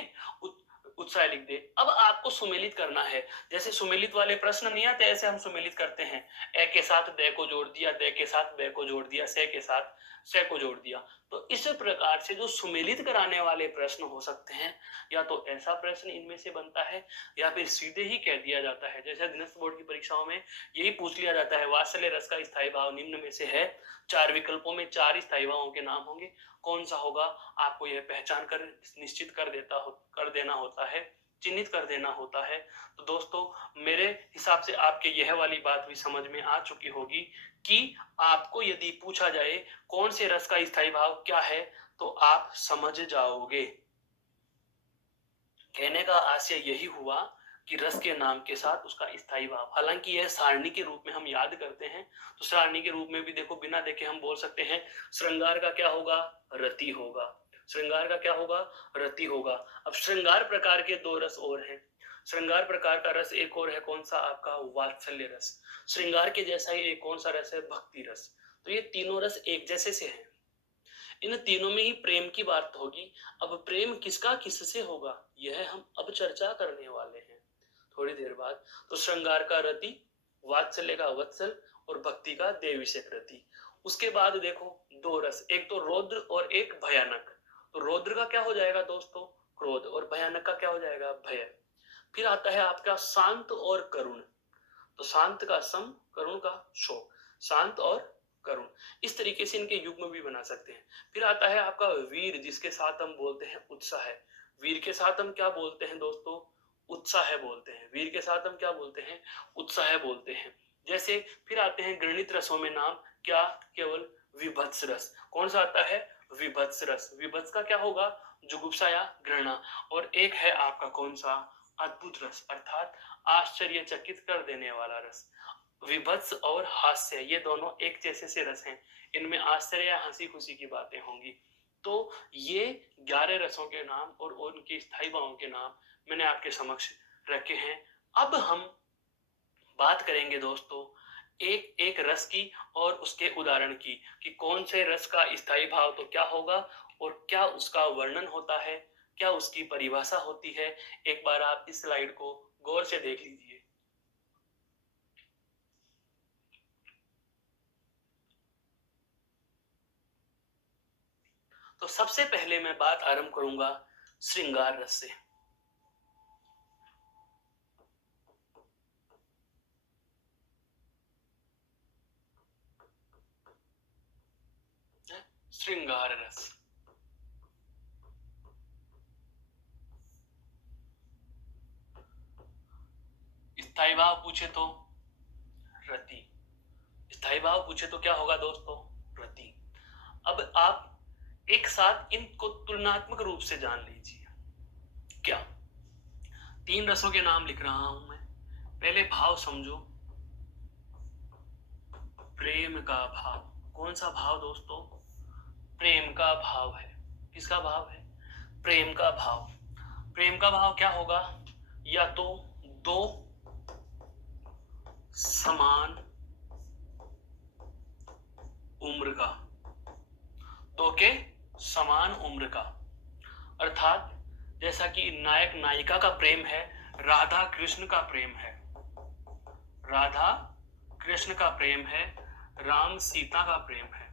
उत्साह लिख दे। अब आपको सुमेलित करना है। जैसे सुमेलित वाले प्रश्न नहीं आते, ऐसे हम सुमेलित करते हैं। ए के साथ दे को जोड़ दिया, दे के साथ बे को जोड़ दिया, से के साथ से को जोड़ दिया। तो इस प्रकार से जो सुमेलित कराने वाले प्रश्न हो सकते हैं, या तो ऐसा प्रश्न इनमें से बनता है या फिर सीधे ही कह दिया जाता है। जैसे अधीनस्थ बोर्ड की परीक्षाओं में यही पूछ लिया जाता है, वात्सल्य रस का स्थायी भाव निम्न में से है। 4 विकल्पों में 4 स्थायी भावों के नाम होंगे, कौन सा होगा आपको यह पहचान कर निश्चित कर देना होता है, चिन्हित कर देना होता है। तो दोस्तों मेरे हिसाब से आपके यह वाली बात भी समझ में आ चुकी होगी कि आपको यदि पूछा जाए कौन से रस का स्थायी भाव क्या है तो आप समझ जाओगे। कहने का आशय यही हुआ कि रस के नाम के साथ उसका स्थायी भाव। हालांकि यह सारणी के रूप में हम याद करते हैं, तो सारणी के रूप में भी देखो बिना देखे हम बोल सकते हैं श्रृंगार का क्या होगा? रति होगा। श्रृंगार का क्या होगा? रति होगा। अब श्रृंगार प्रकार के 2 रस और हैं। श्रृंगार प्रकार का रस एक और है कौन सा? आपका वात्सल्य रस। श्रृंगार के जैसा ही एक कौन सा रस है? भक्ति रस। तो ये तीनों रस एक जैसे से हैं। इन तीनों में ही प्रेम की बात होगी। अब प्रेम किसका किससे होगा यह हम अब चर्चा करने वाले हैं थोड़ी देर बाद। तो श्रृंगार का रति, वात्सल्य का वत्सल और भक्ति का देविषयक रति। उसके बाद देखो 2 रस, एक तो रौद्र और एक भयानक। तो रौद्र का क्या हो जाएगा दोस्तों? क्रोध। और भयानक का क्या हो जाएगा? भय। फिर आता है आपका शांत और करुण। तो शांत का सम, करुण का शोक। शांत और करुण, इस तरीके से इनके युग्म भी बना सकते हैं। फिर आता है आपका वीर, जिसके साथ हम बोलते हैं उत्साह। वीर के साथ हम क्या बोलते हैं दोस्तों? उत्साह बोलते हैं। वीर के साथ हम क्या बोलते हैं? उत्साह बोलते हैं। जैसे फिर आते हैं गणित रसों में नाम, क्या? केवल विभत्स रस। कौन सा आता है? विभत्स रस। विभत्स का क्या होगा? जुगुप्सा या घृणा। और एक है आपका कौन सा? अद्भुत रस, अर्थात आश्चर्यचकित कर देने वाला रस। विभत्स और हास्य ये दोनों एक जैसे से रस हैं, इनमें आश्चर्य या हंसी खुशी की बातें होंगी। तो ये 11 रसों के नाम और उनके स्थायी भावों के नाम मैंने आपके समक्ष रखे हैं। अब हम बात करेंगे दोस्तों एक एक रस की और उसके उदाहरण की, कि कौन से रस का स्थायी भाव तो क्या होगा और क्या उसका वर्णन होता है, क्या उसकी परिभाषा होती है। एक बार आप इस स्लाइड को गौर से देख लीजिए। तो सबसे पहले मैं बात आरंभ करूंगा श्रृंगार रस से। श्रृंगार रस। स्थायी भाव पूछे तो रति। स्थायी भाव पूछे तो क्या होगा दोस्तों? रति। अब आप एक साथ इनको तुलनात्मक रूप से जान लीजिए। क्या? 3 रसों के नाम लिख रहा हूं मैं। पहले भाव समझो। प्रेम का भाव। कौन सा भाव दोस्तों? प्रेम का भाव है। किसका भाव है? प्रेम का भाव। प्रेम का भाव क्या होगा? या तो दो समान उम्र का, दो के समान उम्र का, अर्थात जैसा कि नायक नायिका का प्रेम है, राधा कृष्ण का प्रेम है, राधा कृष्ण का प्रेम है, राम सीता का प्रेम है।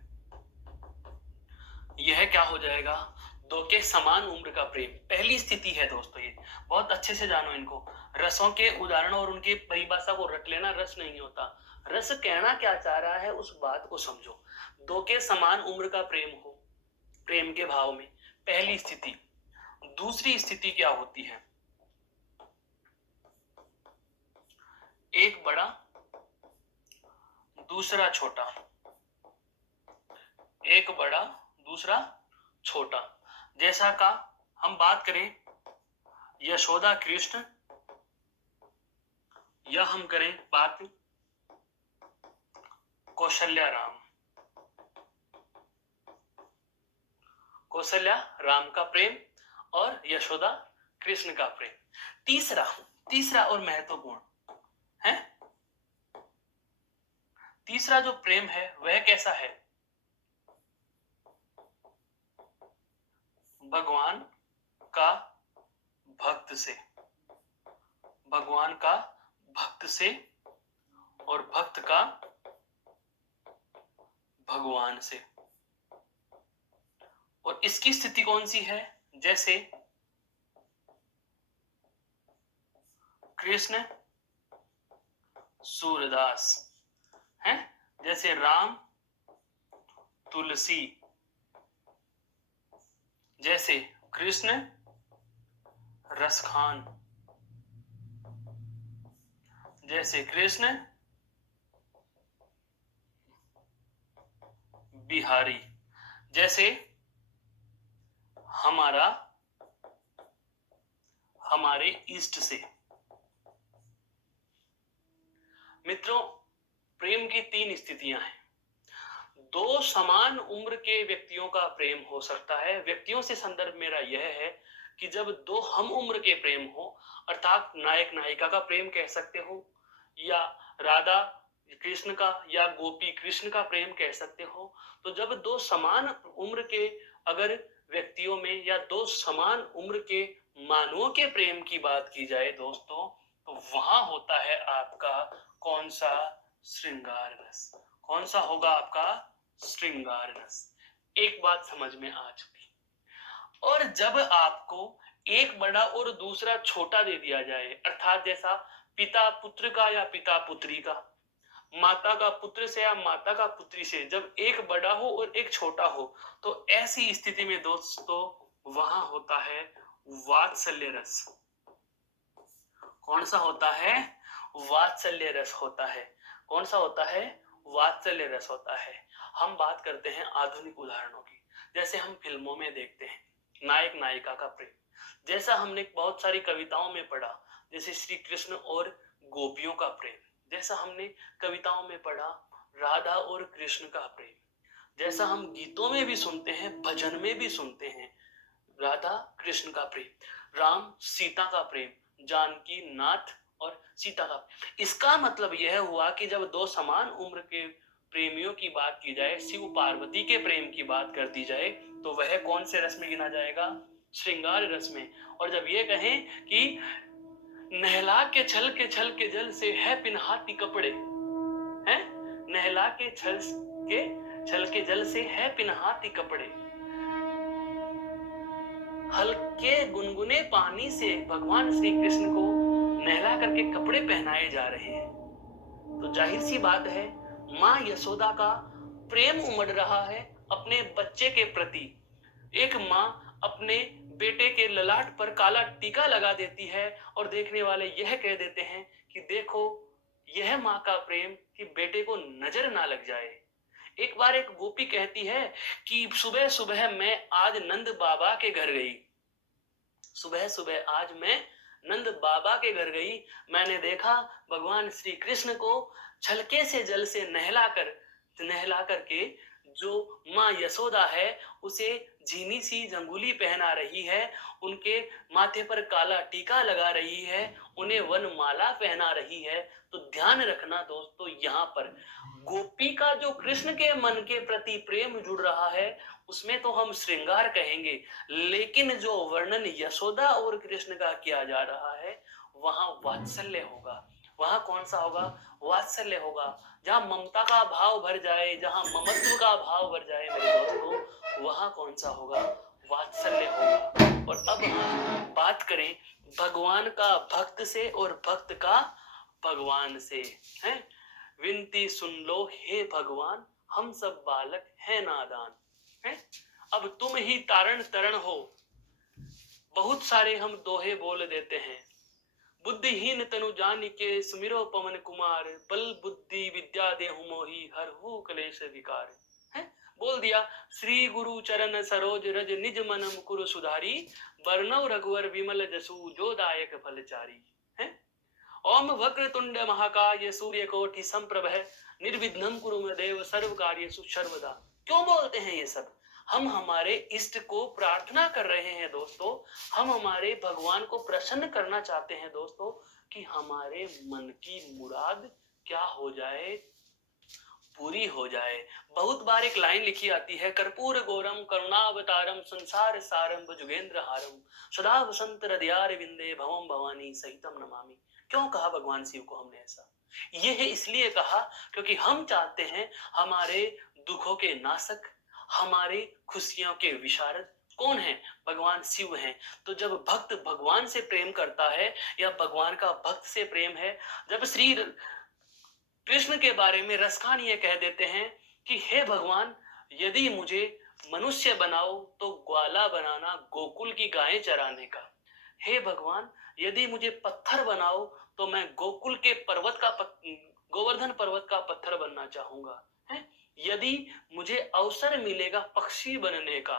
यह क्या हो जाएगा? दो के समान उम्र का प्रेम। पहली स्थिति है दोस्तों, ये बहुत अच्छे से जानो इनको। रसों के उदाहरण और उनकी परिभाषा को रट लेना। रस नहीं होता, रस कहना क्या चाह रहा है उस बात को समझो। दो के समान उम्र का प्रेम हो, प्रेम के भाव में, पहली स्थिति। दूसरी स्थिति क्या होती है? एक बड़ा दूसरा छोटा, एक बड़ा दूसरा छोटा। जैसा का हम बात करें यशोदा कृष्ण, या हम करें बात कौशल्या राम। कौशल्या राम का प्रेम और यशोदा कृष्ण का प्रेम। तीसरा और महत्वपूर्ण है, तीसरा जो प्रेम है वह कैसा है? भगवान का भक्त से, भगवान का भक्त से और भक्त का भगवान से। और इसकी स्थिति कौन सी है? जैसे कृष्ण सूरदास है, जैसे राम तुलसी, जैसे कृष्ण रसखान, जैसे कृष्ण बिहारी, जैसे हमारे इष्ट से। मित्रों, प्रेम की 3 स्थितियां हैं। दो समान उम्र के व्यक्तियों का प्रेम हो सकता है। व्यक्तियों से संदर्भ मेरा यह है कि जब दो हम उम्र के प्रेम हो, अर्थात नायक नायिका का प्रेम कह सकते हो, या राधा कृष्ण का या गोपी कृष्ण का प्रेम कह सकते हो। तो जब दो समान उम्र के अगर व्यक्तियों में या दो समान उम्र के मानवों के प्रेम की बात की जाए दोस्तों, तो वहां होता है आपका कौन सा? श्रृंगार रस। कौन सा होगा आपका? श्रृंगार रस। एक बात समझ में आ चुकी। और जब आपको एक बड़ा और दूसरा छोटा दे दिया जाए, अर्थात जैसा पिता पुत्र का या पिता पुत्री का, माता का पुत्र से या माता का पुत्री से, जब एक बड़ा हो और एक छोटा हो, तो ऐसी स्थिति में दोस्तों वहां होता है वात्सल्य रस। कौन सा होता है? वात्सल्य रस होता है। कौन सा होता है? वात्सल्य रस होता है। हम बात करते हैं आधुनिक उदाहरणों की। जैसे हम फिल्मों में देखते हैं नायक नायिका का प्रेम, जैसा हमने बहुत सारी कविताओं में पढ़ा, जैसे श्री कृष्ण और गोपियों का प्रेम, जैसा हमने कविताओं में पढ़ा राधा और कृष्ण का प्रेम, जैसा हम गीतों में भी सुनते हैं, भजन में भी सुनते हैं, राधा कृष्ण का प्रेम, राम सीता का प्रेम, जानकी नाथ और सीता का। इसका मतलब यह हुआ कि जब दो समान उम्र के प्रेमियों की बात की जाए, शिव पार्वती के प्रेम की बात कर दी जाए, तो वह कौन से रस में गिना जाएगा? श्रृंगार रस में। और जब ये कहें कि नहला के छल के जल से है पिनहाती कपड़े, हैं, नहला के छल के जल से है पिनहाती कपड़े, हल्के गुनगुने पानी से भगवान श्री कृष्ण को नहला करके कपड़े पहनाए जा रहे हैं। तो जाहिर सी बात है, माँ यशोदा का प्रेम उमड़ रहा है अपने बच्चे के प्रति। एक माँ अपने बेटे के ललाट पर काला टीका लगा देती है और देखने वाले यह कह देते हैं कि देखो, यह माँ का प्रेम कि बेटे को नजर ना लग जाए। एक बार एक गोपी कहती है कि सुबह सुबह मैं आज नंद बाबा के घर गई। सुबह सुबह आज मैं नंद बाबा के घर गई। मैंने देखा भगवान श्री कृष्ण को छलके से जल से नहला करके जो माँ यशोदा है उसे झीनी सी झंगुली पहना रही है, उनके माथे पर काला टीका लगा रही है, उन्हें वनमाला पहना रही है। तो ध्यान रखना दोस्तों, यहाँ पर गोपी का जो कृष्ण के मन के प्रति प्रेम जुड़ रहा है उसमें तो हम श्रृंगार कहेंगे, लेकिन जो वर्णन यशोदा और कृष्ण का किया जा रहा है वहां वात्सल्य होगा। वहां कौन सा होगा? वात्सल्य होगा। जहां ममता का भाव भर जाए, जहां ममत्व का भाव भर जाए मेरे दोस्तों, वहां कौन सा होगा? वात्सल्य होगा। और अब हम बात करें भगवान का भक्त से और भक्त का भगवान से, है। विनती सुन लो हे भगवान, हम सब बालक है नादान, है। अब तुम ही तारण तरण हो, बहुत सारे हम दोहे बोल देते हैं। बुद्धिहीन तनु जान के सुमिरो पवन कुमार, बल बुद्धि विद्या देहु मोहि हरहु क्लेश विकार, है। बोल दिया, श्री गुरु चरण सरोज रज निज मन मुकुर सुधारी, बरनौ रघुवर विमल जसु जो दायक फलचारी, है। ओम वक्रतुंड महाकाय सूर्यकोटि समप्रभ निर्विघ्नं कुरु मे देव सर्व कार्येषु सर्वदा। क्यों बोलते हैं ये सब? हम हमारे इष्ट को प्रार्थना कर रहे हैं दोस्तों, हम हमारे भगवान को प्रसन्न करना चाहते हैं दोस्तों कि हमारे मन की मुराद क्या हो जाए, पूरी हो जाए। बहुत बार एक लाइन लिखी आती है, कर्पूर गौरम करुणावतारम संसार सारम भुजगेंद्र हारम सदा वसंत हृदयार विंदे भवम भवानी सहितम नमामि। क्यों कहा भगवान शिव को हमने ऐसा? ये है इसलिए कहा क्योंकि हम चाहते हैं हमारे दुखों के नाशक, हमारे खुशियों के विशारद कौन है? भगवान शिव हैं। तो जब भक्त भगवान से प्रेम करता है या भगवान का भक्त से प्रेम है, जब श्री कृष्ण के बारे में रसखान ये कह देते हैं कि हे भगवान, यदि मुझे मनुष्य बनाओ तो ग्वाला बनाना गोकुल की गायें चराने का। हे भगवान, यदि मुझे पत्थर बनाओ तो मैं गोकुल के गोवर्धन पर्वत का पत्थर बनना चाहूंगा, है। यदि मुझे अवसर मिलेगा पक्षी बनने का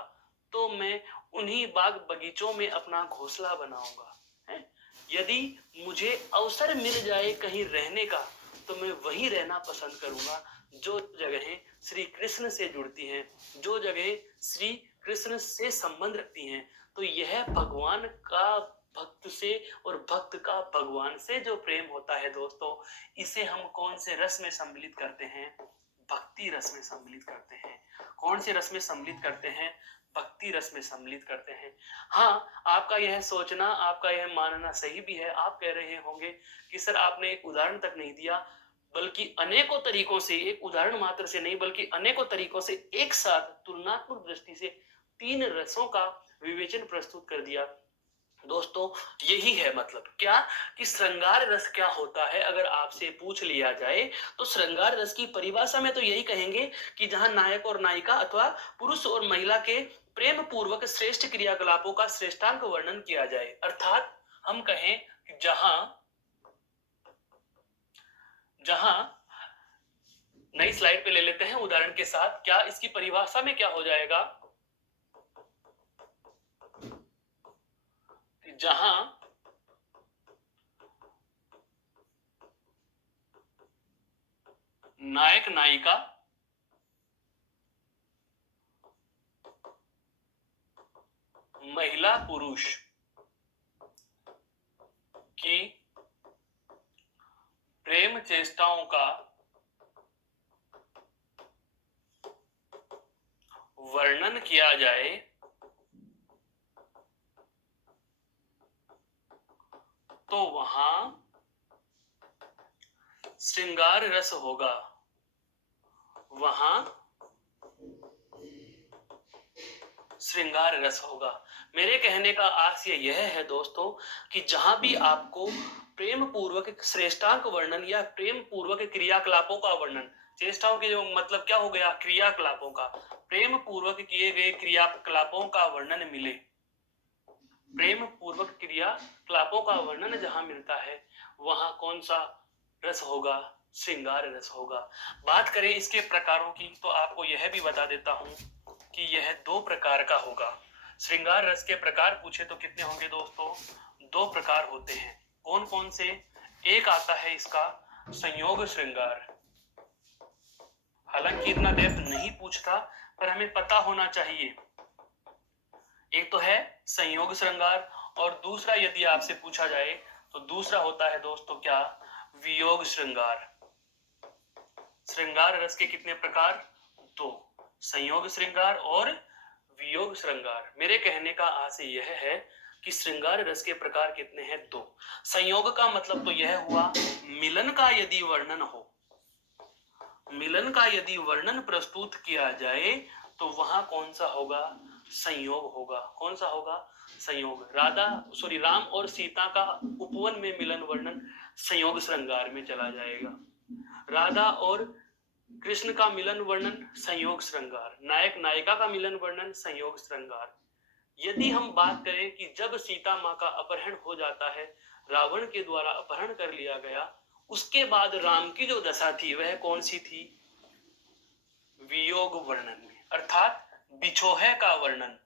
तो मैं उन्हीं बाग बगीचों में अपना घोंसला बनाऊंगा, है। यदि मुझे अवसर मिल जाए कहीं रहने का तो मैं वहीं रहना पसंद करूंगा जो जगहें श्री कृष्ण से जुड़ती हैं, जो जगह श्री कृष्ण से संबंध रखती हैं। तो यह भगवान का भक्त से और भक्त का भगवान से जो प्रेम होता है दोस्तों, इसे हम कौन से रस में सम्मिलित करते हैं? भक्ति रस में सम्मिलित करते हैं। कौन से रस में सम्मिलित करते हैं? भक्ति रस में सम्मिलित करते हैं। हाँ, आपका यह सोचना, आपका यह मानना सही भी है। आप कह रहे होंगे कि सर आपने एक उदाहरण तक नहीं दिया, बल्कि अनेकों तरीकों से, एक उदाहरण मात्र से नहीं बल्कि अनेकों तरीकों से एक साथ तुलनात्मक दृष्टि से 3 रसों का विवेचन प्रस्तुत कर दिया। दोस्तों यही है मतलब क्या कि श्रृंगार रस क्या होता है? अगर आपसे पूछ लिया जाए तो श्रृंगार रस की परिभाषा में तो यही कहेंगे कि जहां नायक और नायिका अथवा पुरुष और महिला के प्रेम पूर्वक श्रेष्ठ क्रियाकलापों का श्रेष्ठांक वर्णन किया जाए। अर्थात हम कहें कि जहां नई स्लाइड पे ले लेते हैं उदाहरण के साथ। क्या इसकी परिभाषा में क्या हो जाएगा? जहां नायक नायिका महिला पुरुष की प्रेम चेष्टाओं का वर्णन किया जाए तो वहां श्रृंगार रस होगा। श्रृंगार रस होगा। मेरे कहने का आशय यह है दोस्तों कि जहां भी आपको प्रेम पूर्वक श्रेष्ठांक वर्णन या प्रेम पूर्वक क्रियाकलापों का वर्णन, चेष्टाओं के जो मतलब क्या हो गया, क्रियाकलापों का, प्रेम पूर्वक किए गए क्रियाकलापों का वर्णन मिले, प्रेम पूर्वक क्रियाकलापों का वर्णन जहां मिलता है वहां कौन सा रस होगा, श्रृंगार रस होगा। बात करें इसके प्रकारों की तो आपको यह भी बता देता हूं कि यह 2 प्रकार का होगा। श्रृंगार रस के प्रकार पूछे तो कितने होंगे दोस्तों, 2 प्रकार होते हैं। कौन कौन से? एक आता है इसका संयोग श्रृंगार, हालांकि इतना डेप्थ नहीं पूछता पर हमें पता होना चाहिए। एक तो है संयोग श्रृंगार और दूसरा यदि आपसे पूछा जाए तो दूसरा होता है दोस्तों क्या, वियोग श्रृंगार। श्रृंगार रस के कितने प्रकार? 2, संयोग श्रृंगार और वियोग श्रृंगार। मेरे कहने का आशय यह है कि श्रृंगार रस के प्रकार कितने हैं? 2। संयोग का मतलब तो यह हुआ मिलन का यदि वर्णन हो, मिलन का यदि वर्णन प्रस्तुत किया जाए तो वहां कौन सा होगा, संयोग होगा। कौन सा होगा? संयोग। राम और सीता का उपवन में मिलन वर्णन संयोग श्रृंगार में चला जाएगा। राधा और कृष्ण का मिलन वर्णन संयोग श्रृंगार, नायक नायिका का मिलन वर्णन संयोग श्रृंगार। यदि हम बात करें कि जब सीता माँ का अपहरण हो जाता है, रावण के द्वारा अपहरण कर लिया गया, उसके बाद राम की जो दशा थी वह कौन सी थी? वियोग वर्णन में, अर्थात बिछोहे का वर्णन।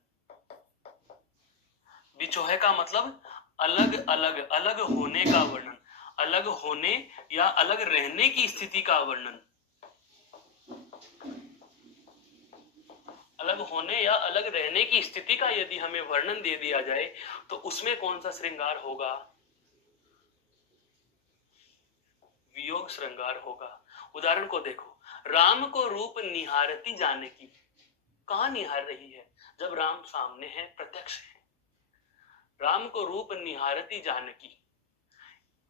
बिछोहे का मतलब अलग अलग, अलग होने का वर्णन, अलग होने या अलग रहने की स्थिति का वर्णन, अलग होने या अलग रहने की स्थिति का यदि हमें वर्णन दे दिया जाए तो उसमें कौन सा श्रृंगार होगा? वियोग श्रृंगार होगा। उदाहरण को देखो, राम को रूप निहारती जानकी, कहां निहार रही है? जब राम सामने है, प्रत्यक्ष है। राम को रूप निहारती जानकी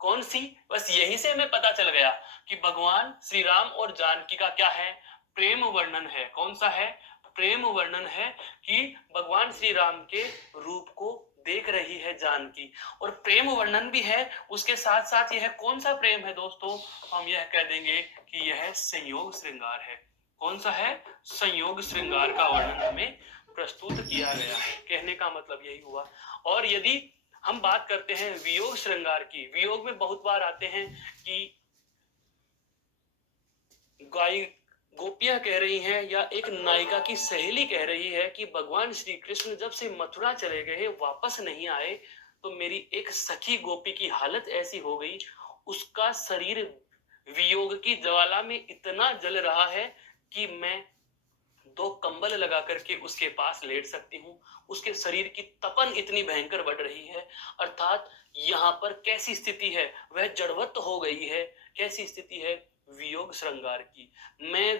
कौन सी? बस यहीं से हमें पता चल गया कि भगवान श्री राम और जानकी का क्या है, प्रेम वर्णन है। कौन सा है? प्रेम वर्णन है कि भगवान श्री राम के रूप को देख रही है जानकी, और प्रेम वर्णन भी है। उसके साथ साथ यह कौन सा प्रेम है दोस्तों? हम यह कह देंगे कि यह संयोग श्रृंगार है। कौन सा है? संयोग श्रृंगार का वर्णन हमें प्रस्तुत किया गया है। कहने का मतलब यही हुआ। और यदि हम बात करते हैं वियोग श्रृंगार की, वियोग में बहुत बार आते हैं कि गोपियां कह रही हैं या एक नायिका की सहेली कह रही है कि भगवान श्री कृष्ण जब से मथुरा चले गए, वापस नहीं आए, तो मेरी एक सखी गोपी की हालत ऐसी हो गई, उसका शरीर वियोग की ज्वाला में इतना जल रहा है कि मैं 2 कंबल लगा करके उसके पास लेट सकती हूँ। उसके शरीर की तपन इतनी भयंकर बढ़ रही है। अर्थात यहाँ पर कैसी स्थिति है? वह जड़वत हो गई है। कैसी स्थिति है? वियोग श्रृंगार की। मैं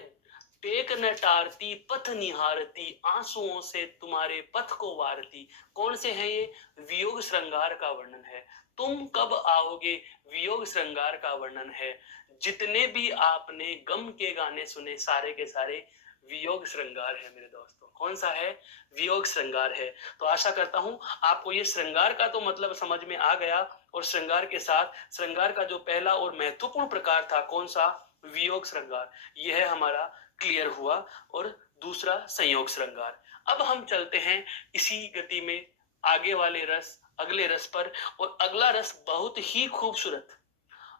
टेक न टारती पथ निहारती, आंसुओं से तुम्हारे पथ को वारती। कौन से हैं ये? वियोग श्रृंगार का वर्णन है। तुम कब आओगे? वियोग श्रृंगार का वर्णन है। जितने भी आपने गम के गाने सुने, सारे के सारे वियोग श्रृंगार है मेरे दोस्तों। कौन सा है? वियोग श्रृंगार है। तो आशा करता हूं आपको ये श्रृंगार का तो मतलब समझ में आ गया, और श्रृंगार के साथ श्रृंगार का जो पहला और महत्वपूर्ण प्रकार था, कौन सा? वियोग श्रृंगार, यह हमारा क्लियर हुआ। और दूसरा संयोग श्रृंगार। अब हम चलते हैं इसी गति में आगे वाले रस, अगले रस पर। और अगला रस बहुत ही खूबसूरत,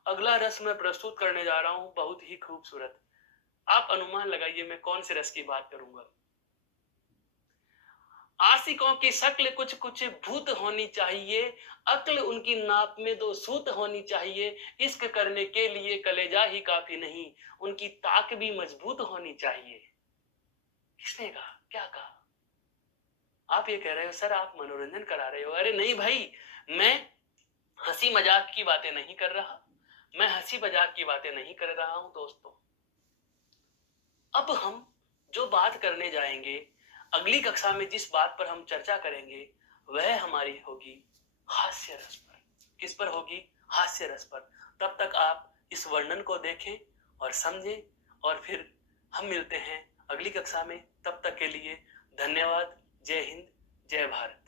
अगला रस मैं प्रस्तुत करने जा रहा हूं, बहुत ही खूबसूरत। आप अनुमान लगाइए मैं कौन से रस की बात करूंगा। आशिकों की शक्ल कुछ कुछ भूत होनी चाहिए, अक्ल उनकी नाप में 2 सूत होनी चाहिए। इश्क करने के लिए कलेजा ही काफी नहीं, उनकी ताक भी मजबूत होनी चाहिए। किसने कहा? क्या कहा? आप ये कह रहे हो सर आप मनोरंजन करा रहे हो। अरे नहीं भाई, मैं हंसी मजाक की बातें नहीं कर रहा, मैं हंसी मजाक की बातें नहीं कर रहा हूं दोस्तों। अब हम जो बात करने जाएंगे, अगली कक्षा में जिस बात पर हम चर्चा करेंगे, वह हमारी होगी हास्य रस पर। किस पर होगी? हास्य रस पर। तब तक आप इस वर्णन को देखें और समझें, और फिर हम मिलते हैं अगली कक्षा में। तब तक के लिए धन्यवाद। जय हिंद। जय भारत।